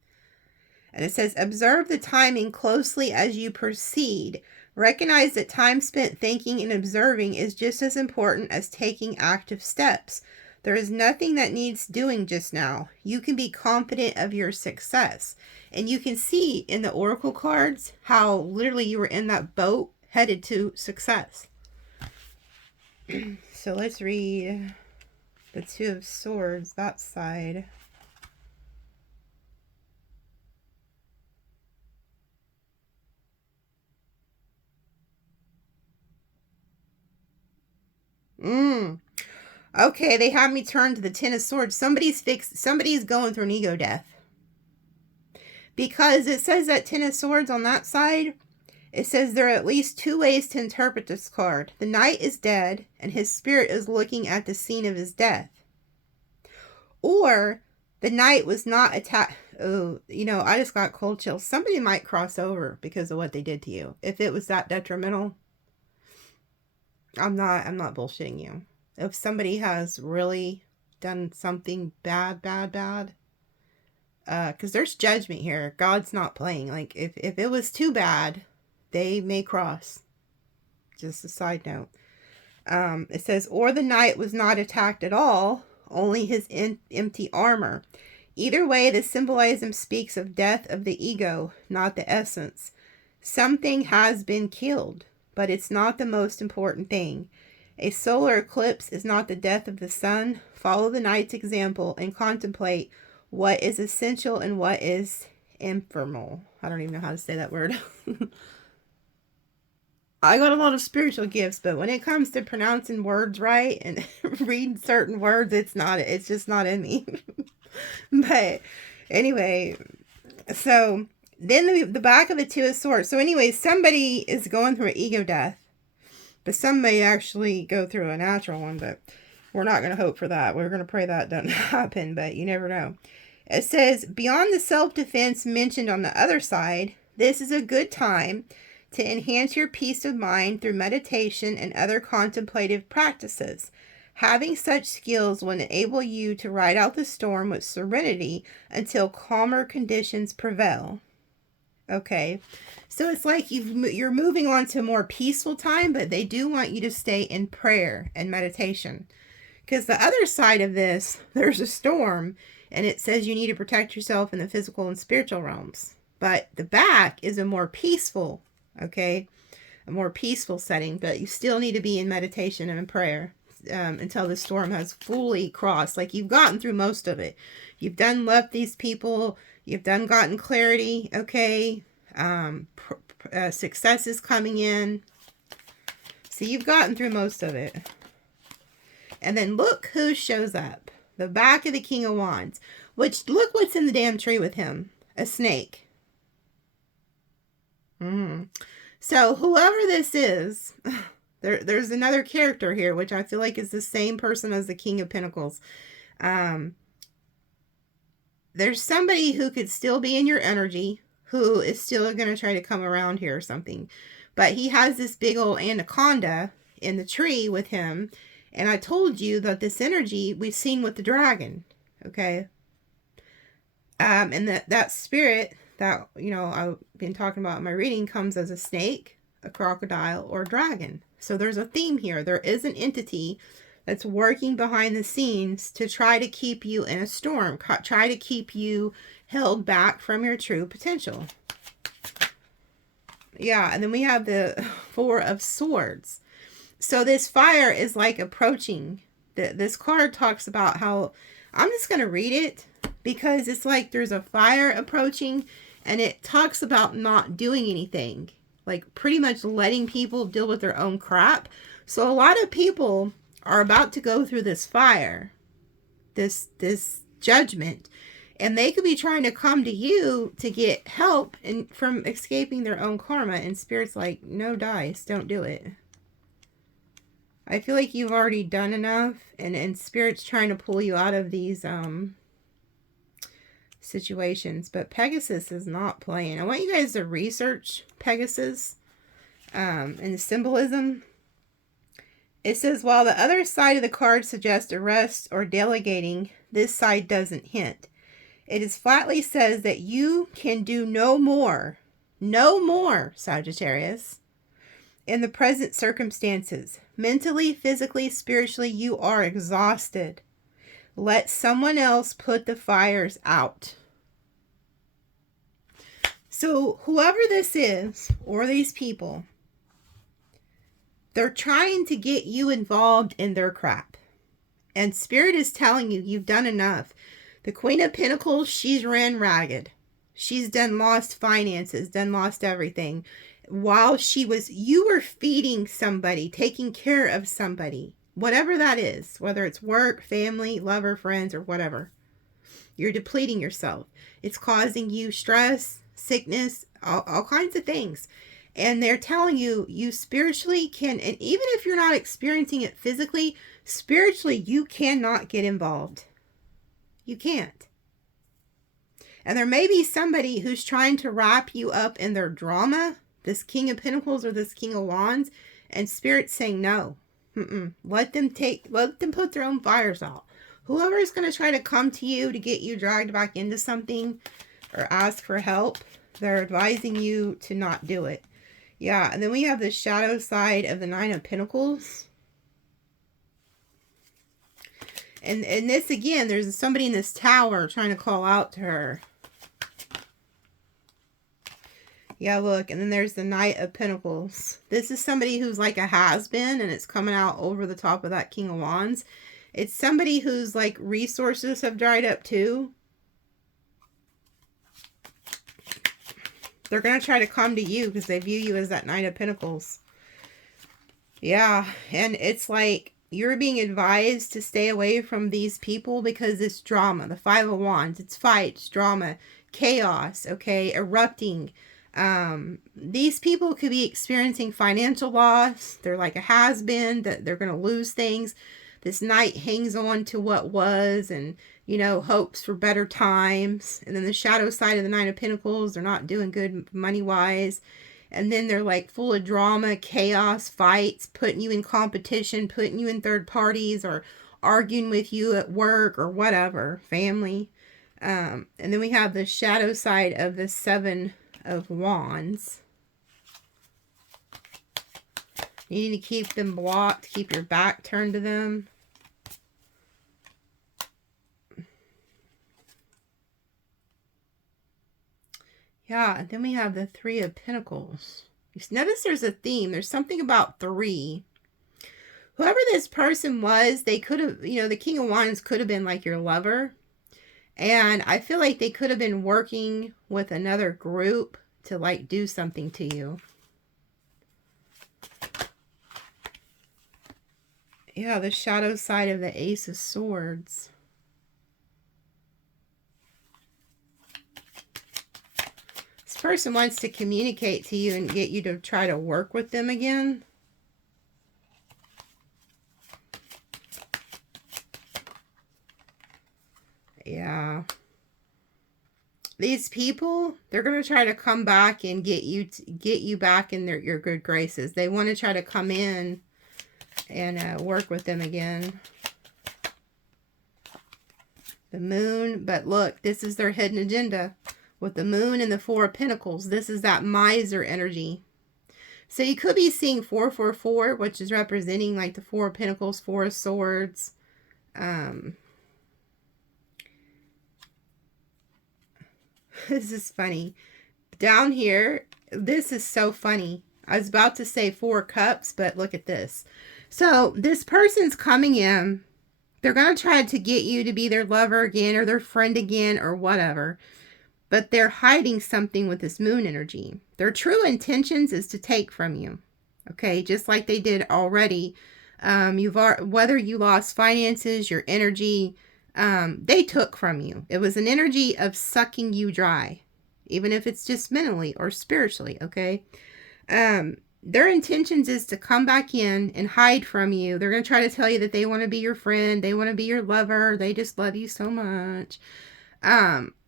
And it says, observe the timing closely as you proceed. Recognize that time spent thinking and observing is just as important as taking active steps. There is nothing that needs doing just now. You can be confident of your success. And you can see in the oracle cards how literally you were in that boat headed to success. So let's read the Two of Swords, that side. Okay, they have me turn to the Ten of Swords. Somebody's going through an ego death. Because it says that Ten of Swords on that side, it says there are at least two ways to interpret this card. The knight is dead, and his spirit is looking at the scene of his death. Or, the knight was not attacked. Oh, I just got cold chills. Somebody might cross over because of what they did to you. If it was that detrimental, I'm not bullshitting you. If somebody has really done something bad, because there's judgment here. God's not playing. Like, if it was too bad, they may cross. Just a side note. It says, or the knight was not attacked at all, only his empty armor. Either way, the symbolism speaks of death of the ego, not the essence. Something has been killed, but it's not the most important thing. A solar eclipse is not the death of the sun. Follow the night's example and contemplate what is essential and what is ephemeral. I don't even know how to say that word. I got a lot of spiritual gifts, but when it comes to pronouncing words right and reading certain words, it's just not in me. But anyway, so then the back of the Two of Swords. So anyway, somebody is going through an ego death, but some may actually go through a natural one, but we're not going to hope for that. We're going to pray that doesn't happen, but you never know. It says, beyond the self-defense mentioned on the other side, this is a good time to enhance your peace of mind through meditation and other contemplative practices. Having such skills will enable you to ride out the storm with serenity until calmer conditions prevail. Okay, so it's like you're moving on to a more peaceful time, but they do want you to stay in prayer and meditation. Because the other side of this, there's a storm, and it says you need to protect yourself in the physical and spiritual realms. But the back is a more peaceful, okay, a more peaceful setting, but you still need to be in meditation and in prayer until the storm has fully crossed. Like, you've gotten through most of it. You've done left these people. You've done gotten clarity, okay. Success is coming in. So you've gotten through most of it. And then look who shows up. The back of the King of Wands. Which, look what's in the damn tree with him. A snake. So whoever this is, there's another character here, which I feel like is the same person as the King of Pentacles. There's somebody who could still be in your energy, who is still going to try to come around here or something. But he has this big old anaconda in the tree with him. And I told you that this energy we've seen with the dragon. Okay. And that spirit that, you know, I've been talking about in my reading comes as a snake, a crocodile, or a dragon. So there's a theme here. There is an entity that's working behind the scenes to try to keep you in a storm, try to keep you held back from your true potential. Yeah, and then we have the Four of Swords. So this fire is like approaching. This card talks about how, I'm just going to read it because it's like there's a fire approaching, and it talks about not doing anything. Like pretty much letting people deal with their own crap. So a lot of people are about to go through this fire, this judgment, and they could be trying to come to you to get help from escaping their own karma, and Spirit's like, no dice, don't do it. I feel like you've already done enough, and Spirit's trying to pull you out of these situations. But Pegasus is not playing. I want you guys to research Pegasus and the symbolism. It says, while the other side of the card suggests arrest or delegating, this side doesn't hint. It is flatly says that you can do no more, Sagittarius, in the present circumstances. Mentally, physically, spiritually, you are exhausted. Let someone else put the fires out. So whoever this is, or these people, they're trying to get you involved in their crap. And Spirit is telling you, you've done enough. The Queen of Pentacles, she's ran ragged. She's done lost finances, done lost everything. While you were feeding somebody, taking care of somebody, whatever that is, whether it's work, family, lover, friends, or whatever, you're depleting yourself. It's causing you stress, sickness, all kinds of things. And they're telling you, you spiritually can, and even if you're not experiencing it physically, spiritually, you cannot get involved. You can't. And there may be somebody who's trying to wrap you up in their drama, this King of Pentacles or this King of Wands, and Spirit's saying no. Let them put their own fires out. Whoever is going to try to come to you to get you dragged back into something or ask for help, they're advising you to not do it. Yeah, and then we have the shadow side of the Nine of Pentacles. And this, again, there's somebody in this tower trying to call out to her. Yeah, look, and then there's the Knight of Pentacles. This is somebody who's like a has-been, and it's coming out over the top of that King of Wands. It's somebody whose like resources have dried up too. They're going to try to come to you because they view you as that Knight of Pentacles. Yeah, and it's like you're being advised to stay away from these people because it's drama. The Five of Wands, it's fights, drama, chaos, okay, erupting. These people could be experiencing financial loss. They're like a has-been, that they're going to lose things. This Knight hangs on to what was and, you know, hopes for better times. And then the shadow side of the Nine of Pentacles, they're not doing good money-wise. And then they're like full of drama, chaos, fights, putting you in competition, putting you in third parties, or arguing with you at work or whatever, family. And then we have the shadow side of the Seven of Wands. You need to keep them blocked, keep your back turned to them. Yeah, and then we have the Three of Pentacles. You notice there's a theme. There's something about three. Whoever this person was, they could have, you know, the King of Wands could have been like your lover. And I feel like they could have been working with another group to like do something to you. Yeah, the shadow side of the Ace of Swords. This person wants to communicate to you and get you to try to work with them again. Yeah. These people, they're going to try to come back and get you back in your good graces. They want to try to come in and work with them again. The Moon, but look, this is their hidden agenda. With the Moon and the Four of Pentacles, this is that miser energy. So you could be seeing 444, which is representing like the Four of Pentacles, Four of Swords. This is funny. Down here, this is so funny. I was about to say Four Cups, but look at this. So this person's coming in. They're going to try to get you to be their lover again or their friend again or whatever. But they're hiding something with this Moon energy. Their true intentions is to take from you. Okay, just like they did already. Whether you lost finances, your energy, they took from you. It was an energy of sucking you dry. Even if it's just mentally or spiritually, okay? Their intentions is to come back in and hide from you. They're going to try to tell you that they want to be your friend. They want to be your lover. They just love you so much.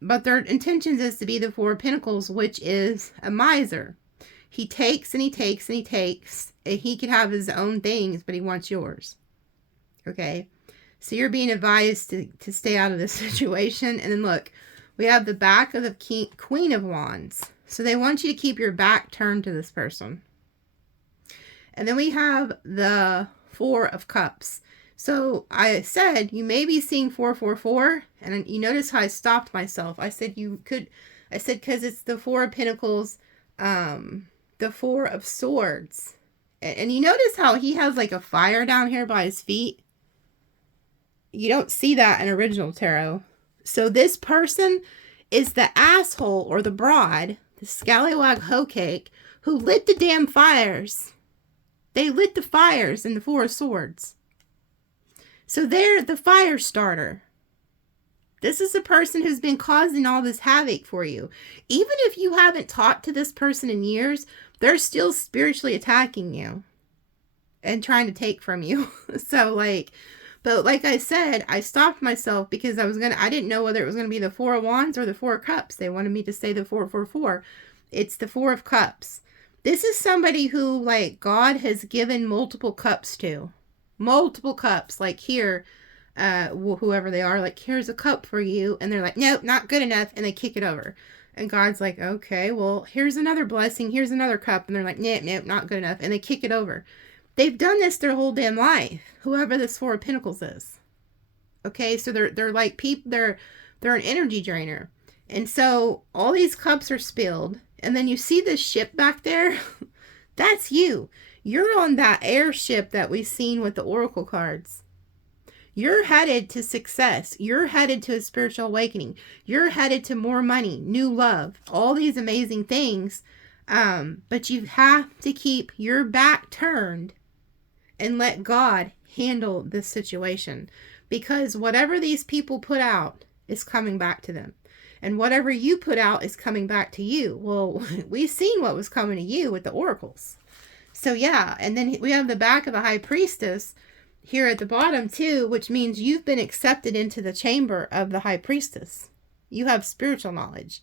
But their intentions is to be the Four of Pentacles, which is a miser. He takes and he takes and he takes. And he can have his own things, but he wants yours. Okay? So you're being advised to stay out of this situation. And then look, we have the back of the Queen of Wands. So they want you to keep your back turned to this person. And then we have the Four of Cups. So I said, you may be seeing 444. And you notice how I stopped myself. I said, because it's the Four of Pentacles, the Four of Swords. And you notice how he has like a fire down here by his feet. You don't see that in original tarot. So this person is the asshole or the broad, the scallywag hoe cake, who lit the damn fires. They lit the fires in the Four of Swords. So they're the fire starter. This is the person who's been causing all this havoc for you. Even if you haven't talked to this person in years, they're still spiritually attacking you and trying to take from you. So like, but like I said, I stopped myself because I didn't know whether it was going to be the Four of Wands or the Four of Cups. They wanted me to say the 444. It's the Four of Cups. This is somebody who like God has given multiple cups to. Multiple cups. Like here, whoever they are, like here's a cup for you. And they're like, nope, not good enough. And they kick it over. And God's like, okay, well, here's another blessing. Here's another cup. And they're like, nope, not good enough. And they kick it over. They've done this their whole damn life. Whoever this Four of Pentacles is. Okay, so they're like people. They're an energy drainer. And so all these cups are spilled. And then you see this ship back there? That's you. You're on that airship that we've seen with the oracle cards. You're headed to success. You're headed to a spiritual awakening. You're headed to more money, new love, all these amazing things. But you have to keep your back turned and let God handle this situation. Because whatever these people put out is coming back to them. And whatever you put out is coming back to you. Well, we've seen what was coming to you with the oracles. So yeah, and then we have the back of the high priestess here at the bottom too, which means you've been accepted into the chamber of the high priestess. You have spiritual knowledge.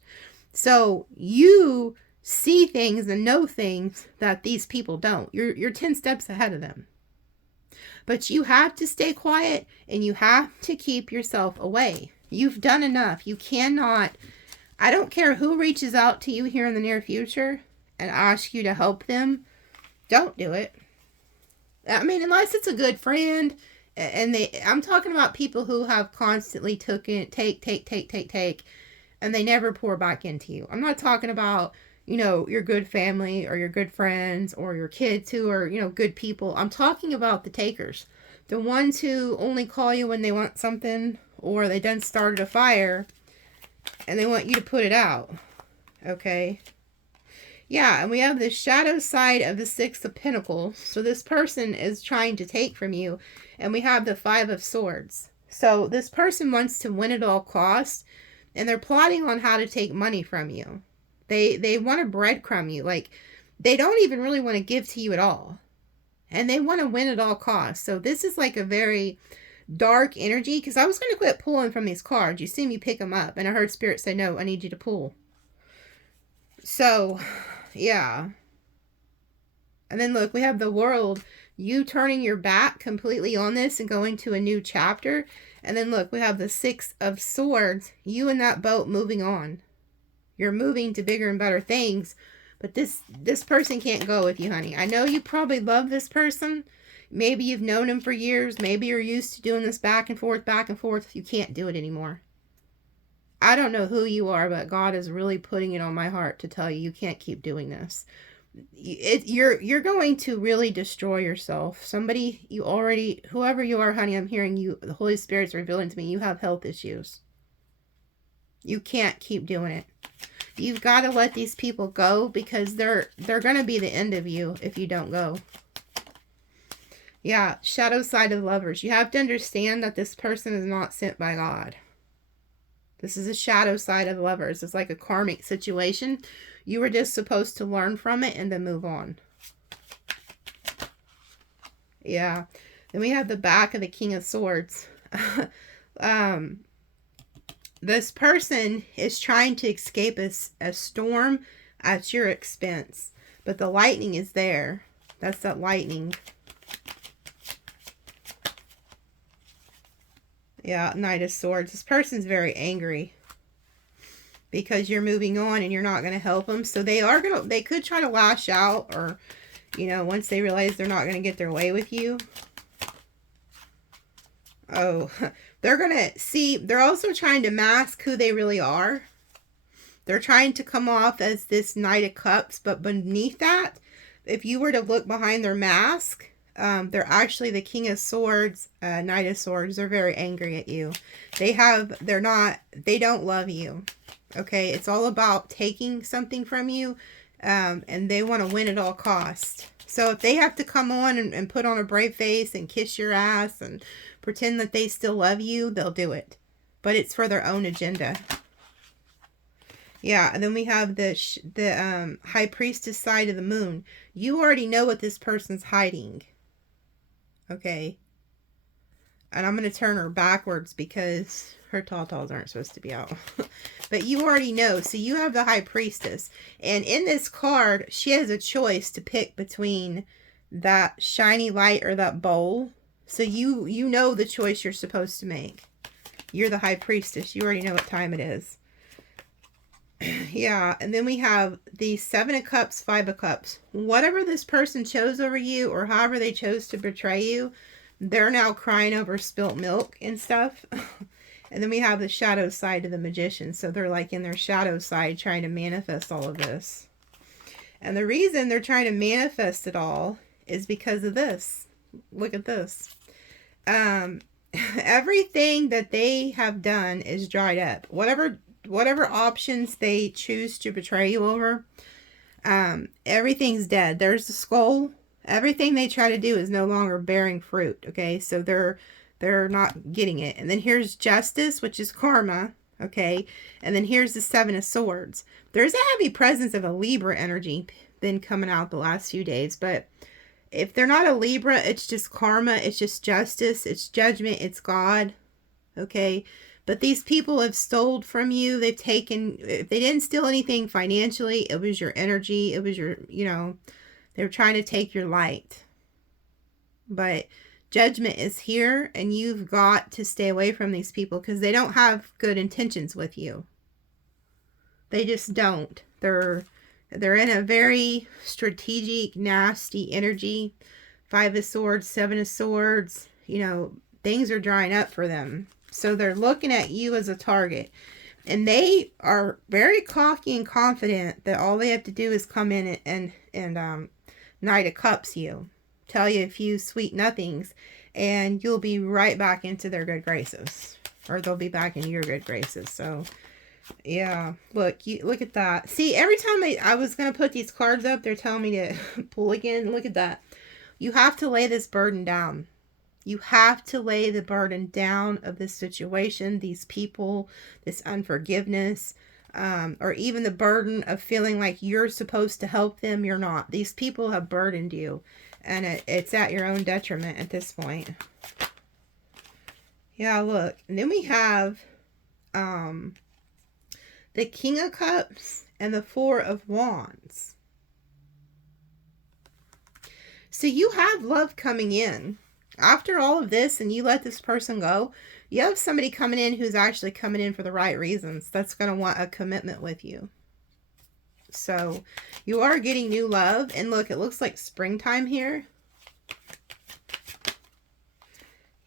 So you see things and know things that these people don't. You're 10 steps ahead of them. But you have to stay quiet and you have to keep yourself away. You've done enough. You cannot, I don't care who reaches out to you here in the near future and asks you to help them. Don't do it. I mean, unless it's a good friend, and I'm talking about people who have constantly take, and they never pour back into you. I'm not talking about, you know, your good family or your good friends or your kids who are, you know, good people. I'm talking about the takers. The ones who only call you when they want something or they done started a fire and they want you to put it out. Okay? Yeah, and we have the shadow side of the Six of Pentacles. So this person is trying to take from you. And we have the Five of Swords. So this person wants to win at all costs. And they're plotting on how to take money from you. They want to breadcrumb you. Like, they don't even really want to give to you at all. And they want to win at all costs. So this is like a very dark energy. Because I was going to quit pulling from these cards. You see me pick them up. And I heard Spirit say, no, I need you to pull. So, yeah. And then look, we have the World. You turning your back completely on this and going to a new chapter. And then look, we have the Six of Swords. You in that boat moving on. You're moving to bigger and better things. But this person can't go with you, honey. I know you probably love this person. Maybe you've known him for years. Maybe you're used to doing this back and forth, back and forth. You can't do it anymore. I don't know who you are, but God is really putting it on my heart to tell you you can't keep doing this. You're going to really destroy yourself. Somebody, whoever you are, honey, I'm hearing you, the Holy Spirit's revealing to me, you have health issues. You can't keep doing it. You've got to let these people go because they're going to be the end of you if you don't go. Yeah, shadow side of the Lovers. You have to understand that this person is not sent by God. This is a shadow side of the Lovers. It's like a karmic situation. You were just supposed to learn from it and then move on. Yeah. Then we have the back of the King of Swords. This person is trying to escape a storm at your expense. But the lightning is there. That's that lightning. Yeah, Knight of Swords. This person's very angry because you're moving on and you're not going to help them. So they could try to lash out, or, you know, once they realize they're not going to get their way with you. Oh, they're going to see, they're also trying to mask who they really are. They're trying to come off as this Knight of Cups, but beneath that, if you were to look behind their mask, they're actually the King of Swords, Knight of Swords. They're very angry at you. They don't love you. Okay, it's all about taking something from you, and they want to win at all costs. So if they have to come on and put on a brave face and kiss your ass and pretend that they still love you, they'll do it. But it's for their own agenda. Yeah, and then we have the High Priestess side of the Moon. You already know what this person's hiding. Okay. And I'm going to turn her backwards because her tatas aren't supposed to be out. But you already know. So you have the High Priestess. And in this card, she has a choice to pick between that shiny light or that bowl. So you know the choice you're supposed to make. You're the High Priestess. You already know what time it is. Yeah, and then we have the Seven of Cups, Five of Cups. Whatever this person chose over you, or however they chose to betray you, they're now crying over spilt milk and stuff. And then we have the shadow side of the magician. So they're like in their shadow side trying to manifest all of this. And the reason they're trying to manifest it all is because of this. Look at this. Everything that they have done is dried up. Whatever options they choose to betray you over, everything's dead. There's the skull. Everything they try to do is no longer bearing fruit. Okay, so they're not getting it. And then here's justice, which is karma. Okay, and then here's the Seven of Swords. There's a heavy presence of a Libra energy been coming out the last few days, but if they're not a Libra, it's just karma, it's just justice, it's judgment, it's God. Okay, but these people have stole from you. They've taken, if they didn't steal anything financially, it was your energy, it was your, you know, they're trying to take your light. But judgment is here, and you've got to stay away from these people because they don't have good intentions with you. They just don't. They're in a very strategic, nasty energy. 5 of Swords, 7 of Swords. You know, things are drying up for them. So they're looking at you as a target. And they are very cocky and confident that all they have to do is come in and Knight of Cups you. Tell you a few sweet nothings, and you'll be right back into their good graces, or they'll be back in your good graces. So yeah, look at that. See, every time I was gonna put these cards up, they're telling me to pull again. Look at that. You have to lay this burden down. You have to lay the burden down of this situation, these people, this unforgiveness, or even the burden of feeling like you're supposed to help them. You're not. These people have burdened you. And it's at your own detriment at this point. Yeah, look. And then we have the King of Cups and the 4 of Wands. So you have love coming in. After all of this and you let this person go, you have somebody coming in who's actually coming in for the right reasons. That's going to want a commitment with you. So you are getting new love. And look, it looks like springtime here.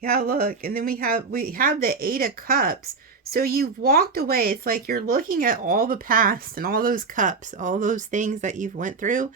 Yeah, look. And then we have the 8 of Cups. So you've walked away. It's like you're looking at all the past and all those cups, all those things that you've went through.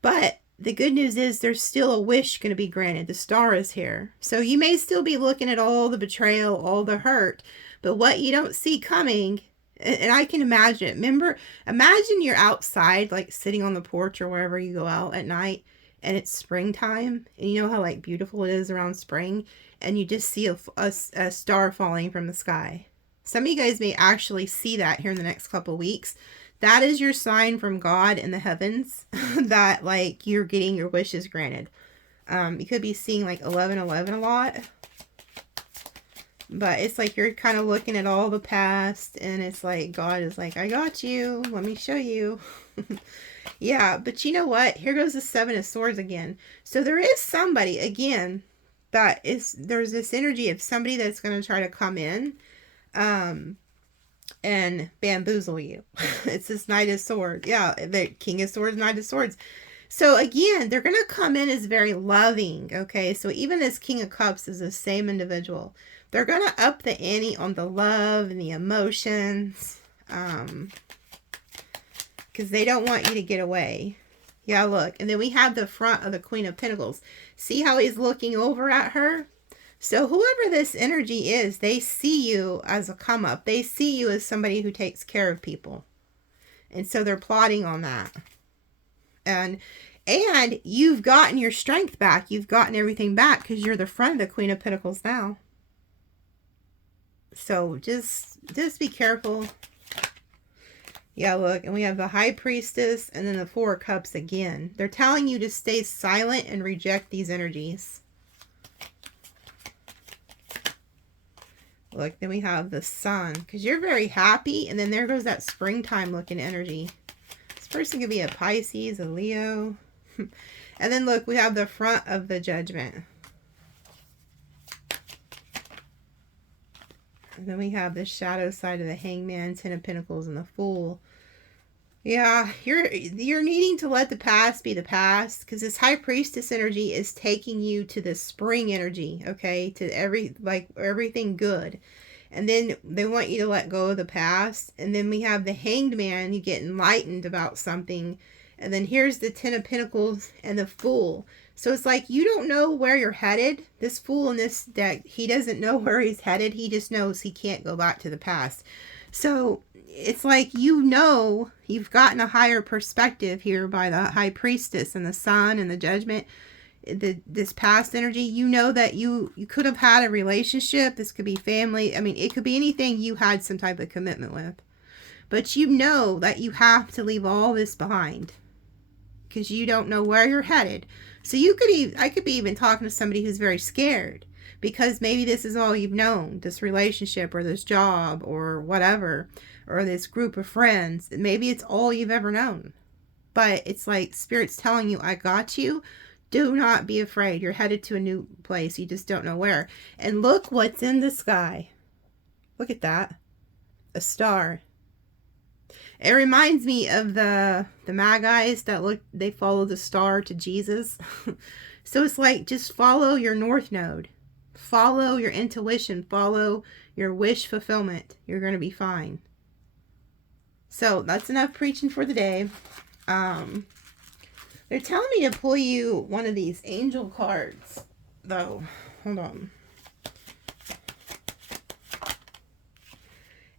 But the good news is there's still a wish going to be granted. The Star is here. So you may still be looking at all the betrayal, all the hurt. But what you don't see coming, and I can imagine it. Imagine you're outside, like sitting on the porch or wherever you go out at night, and it's springtime, and you know how like beautiful it is around spring, and you just see a star falling from the sky. Some of you guys may actually see that here in the next couple of weeks. That is your sign from God in the heavens that like you're getting your wishes granted. You could be seeing like 11:11 a lot. But it's like you're kind of looking at all the past, and it's like God is like, I got you. Let me show you. Yeah, but you know what? Here goes the 7 of Swords again. So there is somebody, again, there's this energy of somebody that's going to try to come in and bamboozle you. It's this Knight of Swords. Yeah, the King of Swords, Knight of Swords. So again, they're going to come in as very loving, okay? So even this King of Cups is the same individual. They're going to up the ante on the love and the emotions, because they don't want you to get away. Yeah, look. And then we have the front of the Queen of Pentacles. See how he's looking over at her? So whoever this energy is, they see you as a come up. They see you as somebody who takes care of people. And so they're plotting on that. And you've gotten your strength back. You've gotten everything back because you're the front of the Queen of Pentacles now. So just be careful. Yeah, look, and we have the High Priestess and then the 4 of Cups again. They're telling you to stay silent and reject these energies. Look, then we have the Sun, because you're very happy, and then there goes that springtime looking energy. This person could be a Pisces, a Leo. And then look, we have the front of the Judgment. And then we have the shadow side of the Hangman, 10 of Pentacles, and the Fool. Yeah, you're needing to let the past be the past, because this High Priestess energy is taking you to the spring energy, okay? To everything good. And then they want you to let go of the past. And then we have the Hanged Man. You get enlightened about something. And then here's the Ten of Pentacles and the Fool. So it's like you don't know where you're headed. This Fool in this deck, he doesn't know where he's headed. He just knows he can't go back to the past. So it's like, you know, you've gotten a higher perspective here by the High Priestess and the Sun and the Judgment. This past energy, you know that you could have had a relationship. This could be family. I mean, it could be anything you had some type of commitment with. But you know that you have to leave all this behind because you don't know where you're headed. So I could be even talking to somebody who's very scared because maybe this is all you've known, this relationship or this job or whatever, or this group of friends. Maybe it's all you've ever known. But it's like Spirit's telling you, I got you. Do not be afraid. You're headed to a new place. You just don't know where. And look what's in the sky. Look at that. A star. It reminds me of the Magi's that they follow the star to Jesus. So it's like, just follow your North Node. Follow your intuition. Follow your wish fulfillment. You're going to be fine. So that's enough preaching for the day. They're telling me to pull you one of these angel cards, though. Hold on.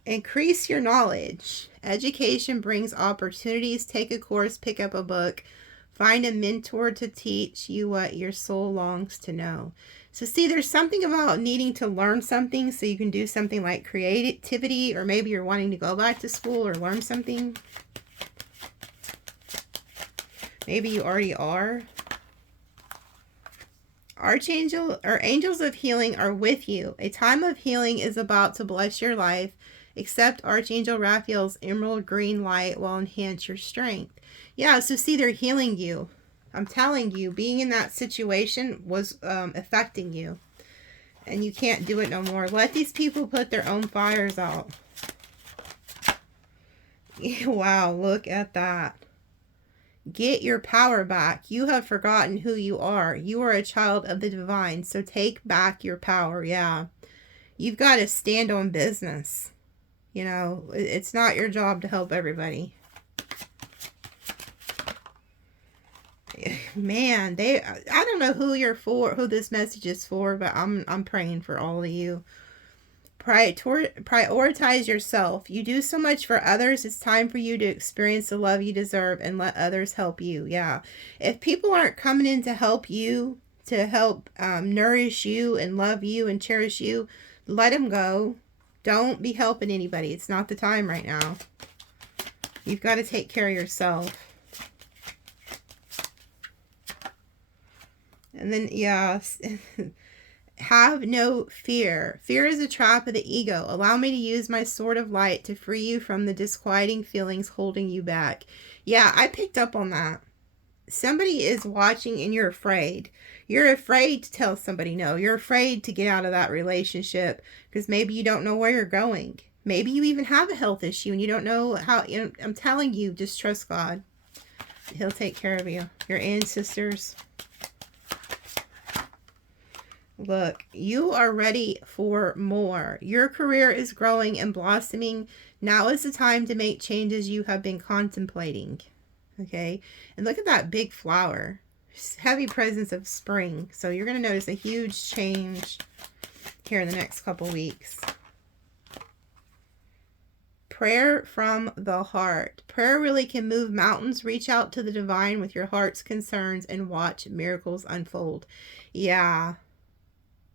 Increase your knowledge. Education brings opportunities. Take a course, pick up a book. Find a mentor to teach you what your soul longs to know. So see, there's something about needing to learn something so you can do something like creativity, or maybe you're wanting to go back to school or learn something. Maybe you already are. Archangel or angels of healing are with you. A time of healing is about to bless your life. Accept Archangel Raphael's emerald green light will enhance your strength. Yeah, so see, they're healing you. I'm telling you, being in that situation was affecting you. And you can't do it no more. Let these people put their own fires out. Wow, look at that. Get your power back. You have forgotten who you are. You are a child of the divine. So take back your power. Yeah. You've got to stand on business. You know, it's not your job to help everybody. Man, I don't know who you're for, who this message is for, but I'm praying for all of you. Prioritize yourself. You do so much for others. It's time for you to experience the love you deserve and let others help you. Yeah. If people aren't coming in to help you, to help nourish you and love you and cherish you, let them go. Don't be helping anybody. It's not the time right now. You've got to take care of yourself. And then, yeah. Have no fear. Fear is a trap of the ego. Allow me to use my sword of light to free you from the disquieting feelings holding you back. Yeah, I picked up on that. Somebody is watching and you're afraid. You're afraid to tell somebody no. You're afraid to get out of that relationship because maybe you don't know where you're going. Maybe you even have a health issue and you don't know how. You know, I'm telling you, just trust God. He'll take care of you. Your ancestors. Look, you are ready for more. Your career is growing and blossoming. Now is the time to make changes you have been contemplating. Okay? And look at that big flower. Heavy presence of spring. So you're going to notice a huge change here in the next couple weeks. Prayer from the heart. Prayer really can move mountains. Reach out to the divine with your heart's concerns and watch miracles unfold. Yeah.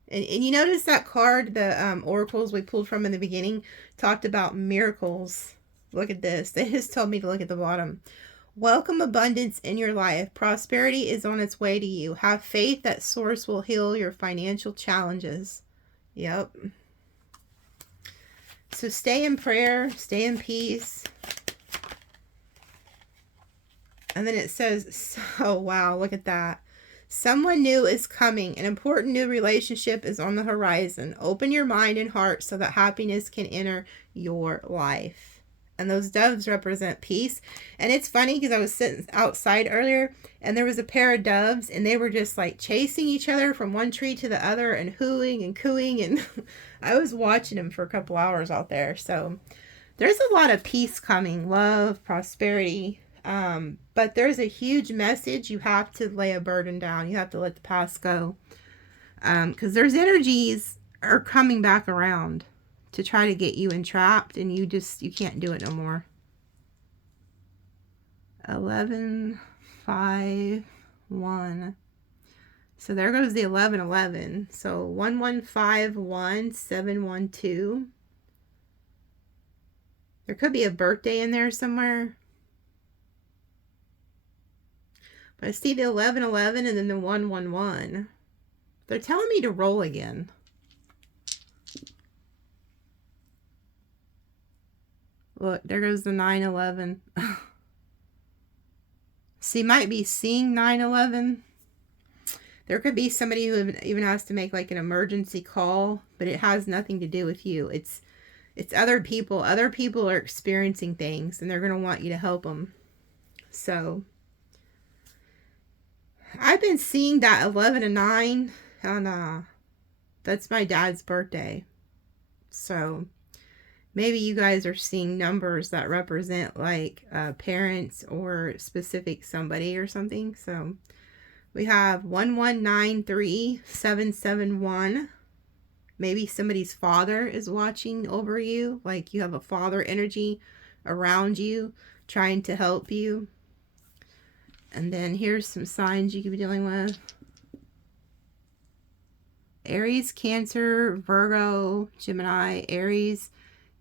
And you notice that card, the oracles we pulled from in the beginning, talked about miracles. Look at this. They just told me to look at the bottom. Welcome abundance in your life. Prosperity is on its way to you. Have faith that Source will heal your financial challenges. Yep. So stay in prayer. Stay in peace. And then it says, oh, wow, look at that. Someone new is coming. An important new relationship is on the horizon. Open your mind and heart so that happiness can enter your life. And those doves represent peace. And it's funny because I was sitting outside earlier and there was a pair of doves and they were just like chasing each other from one tree to the other and hooing and cooing. And I was watching them for a couple hours out there. So there's a lot of peace coming, love, prosperity. But there's a huge message. You have to lay a burden down. You have to let the past go. Because there's energies are coming back around to try to get you entrapped, and you can't do it no more. 11, 5, 1. So there goes the 1111. So 1151, 712. There could be a birthday in there somewhere. But I see the 1111 and then the 111. They're telling me to roll again. Look, there goes the 911. So you might be seeing 911. There could be somebody who even has to make like an emergency call, but it has nothing to do with you. It's other people. Other people are experiencing things, and they're going to want you to help them. So I've been seeing that 11 and 9, and that's my dad's birthday. So maybe you guys are seeing numbers that represent like parents or specific somebody or something. So we have 1193771. Maybe somebody's father is watching over you. Like you have a father energy around you trying to help you. And then here's some signs you could be dealing with. Aries, Cancer, Virgo, Gemini. Aries,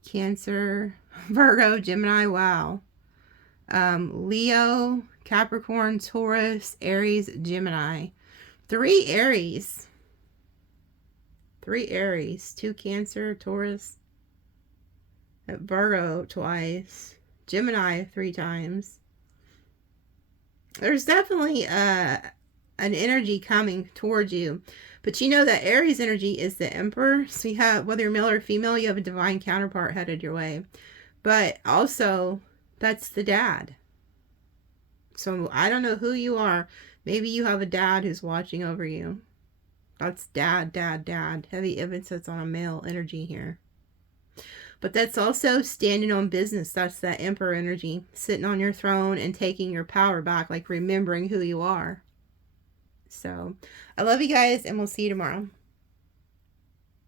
Cancer, Virgo, Gemini. Wow. Leo, Capricorn, Taurus, Aries, Gemini. 3 Aries. 3 Aries. 2 Cancer, Taurus. Virgo twice. Gemini 3 times. There's definitely an energy coming towards you. But you know that Aries energy is the Emperor. So you have, whether you're male or female, you have a divine counterpart headed your way. But also, that's the dad. So I don't know who you are. Maybe you have a dad who's watching over you. That's dad, dad, dad. Heavy emphasis on a male energy here. But that's also standing on business. That's that Emperor energy. Sitting on your throne and taking your power back. Like remembering who you are. So I love you guys, and we'll see you tomorrow.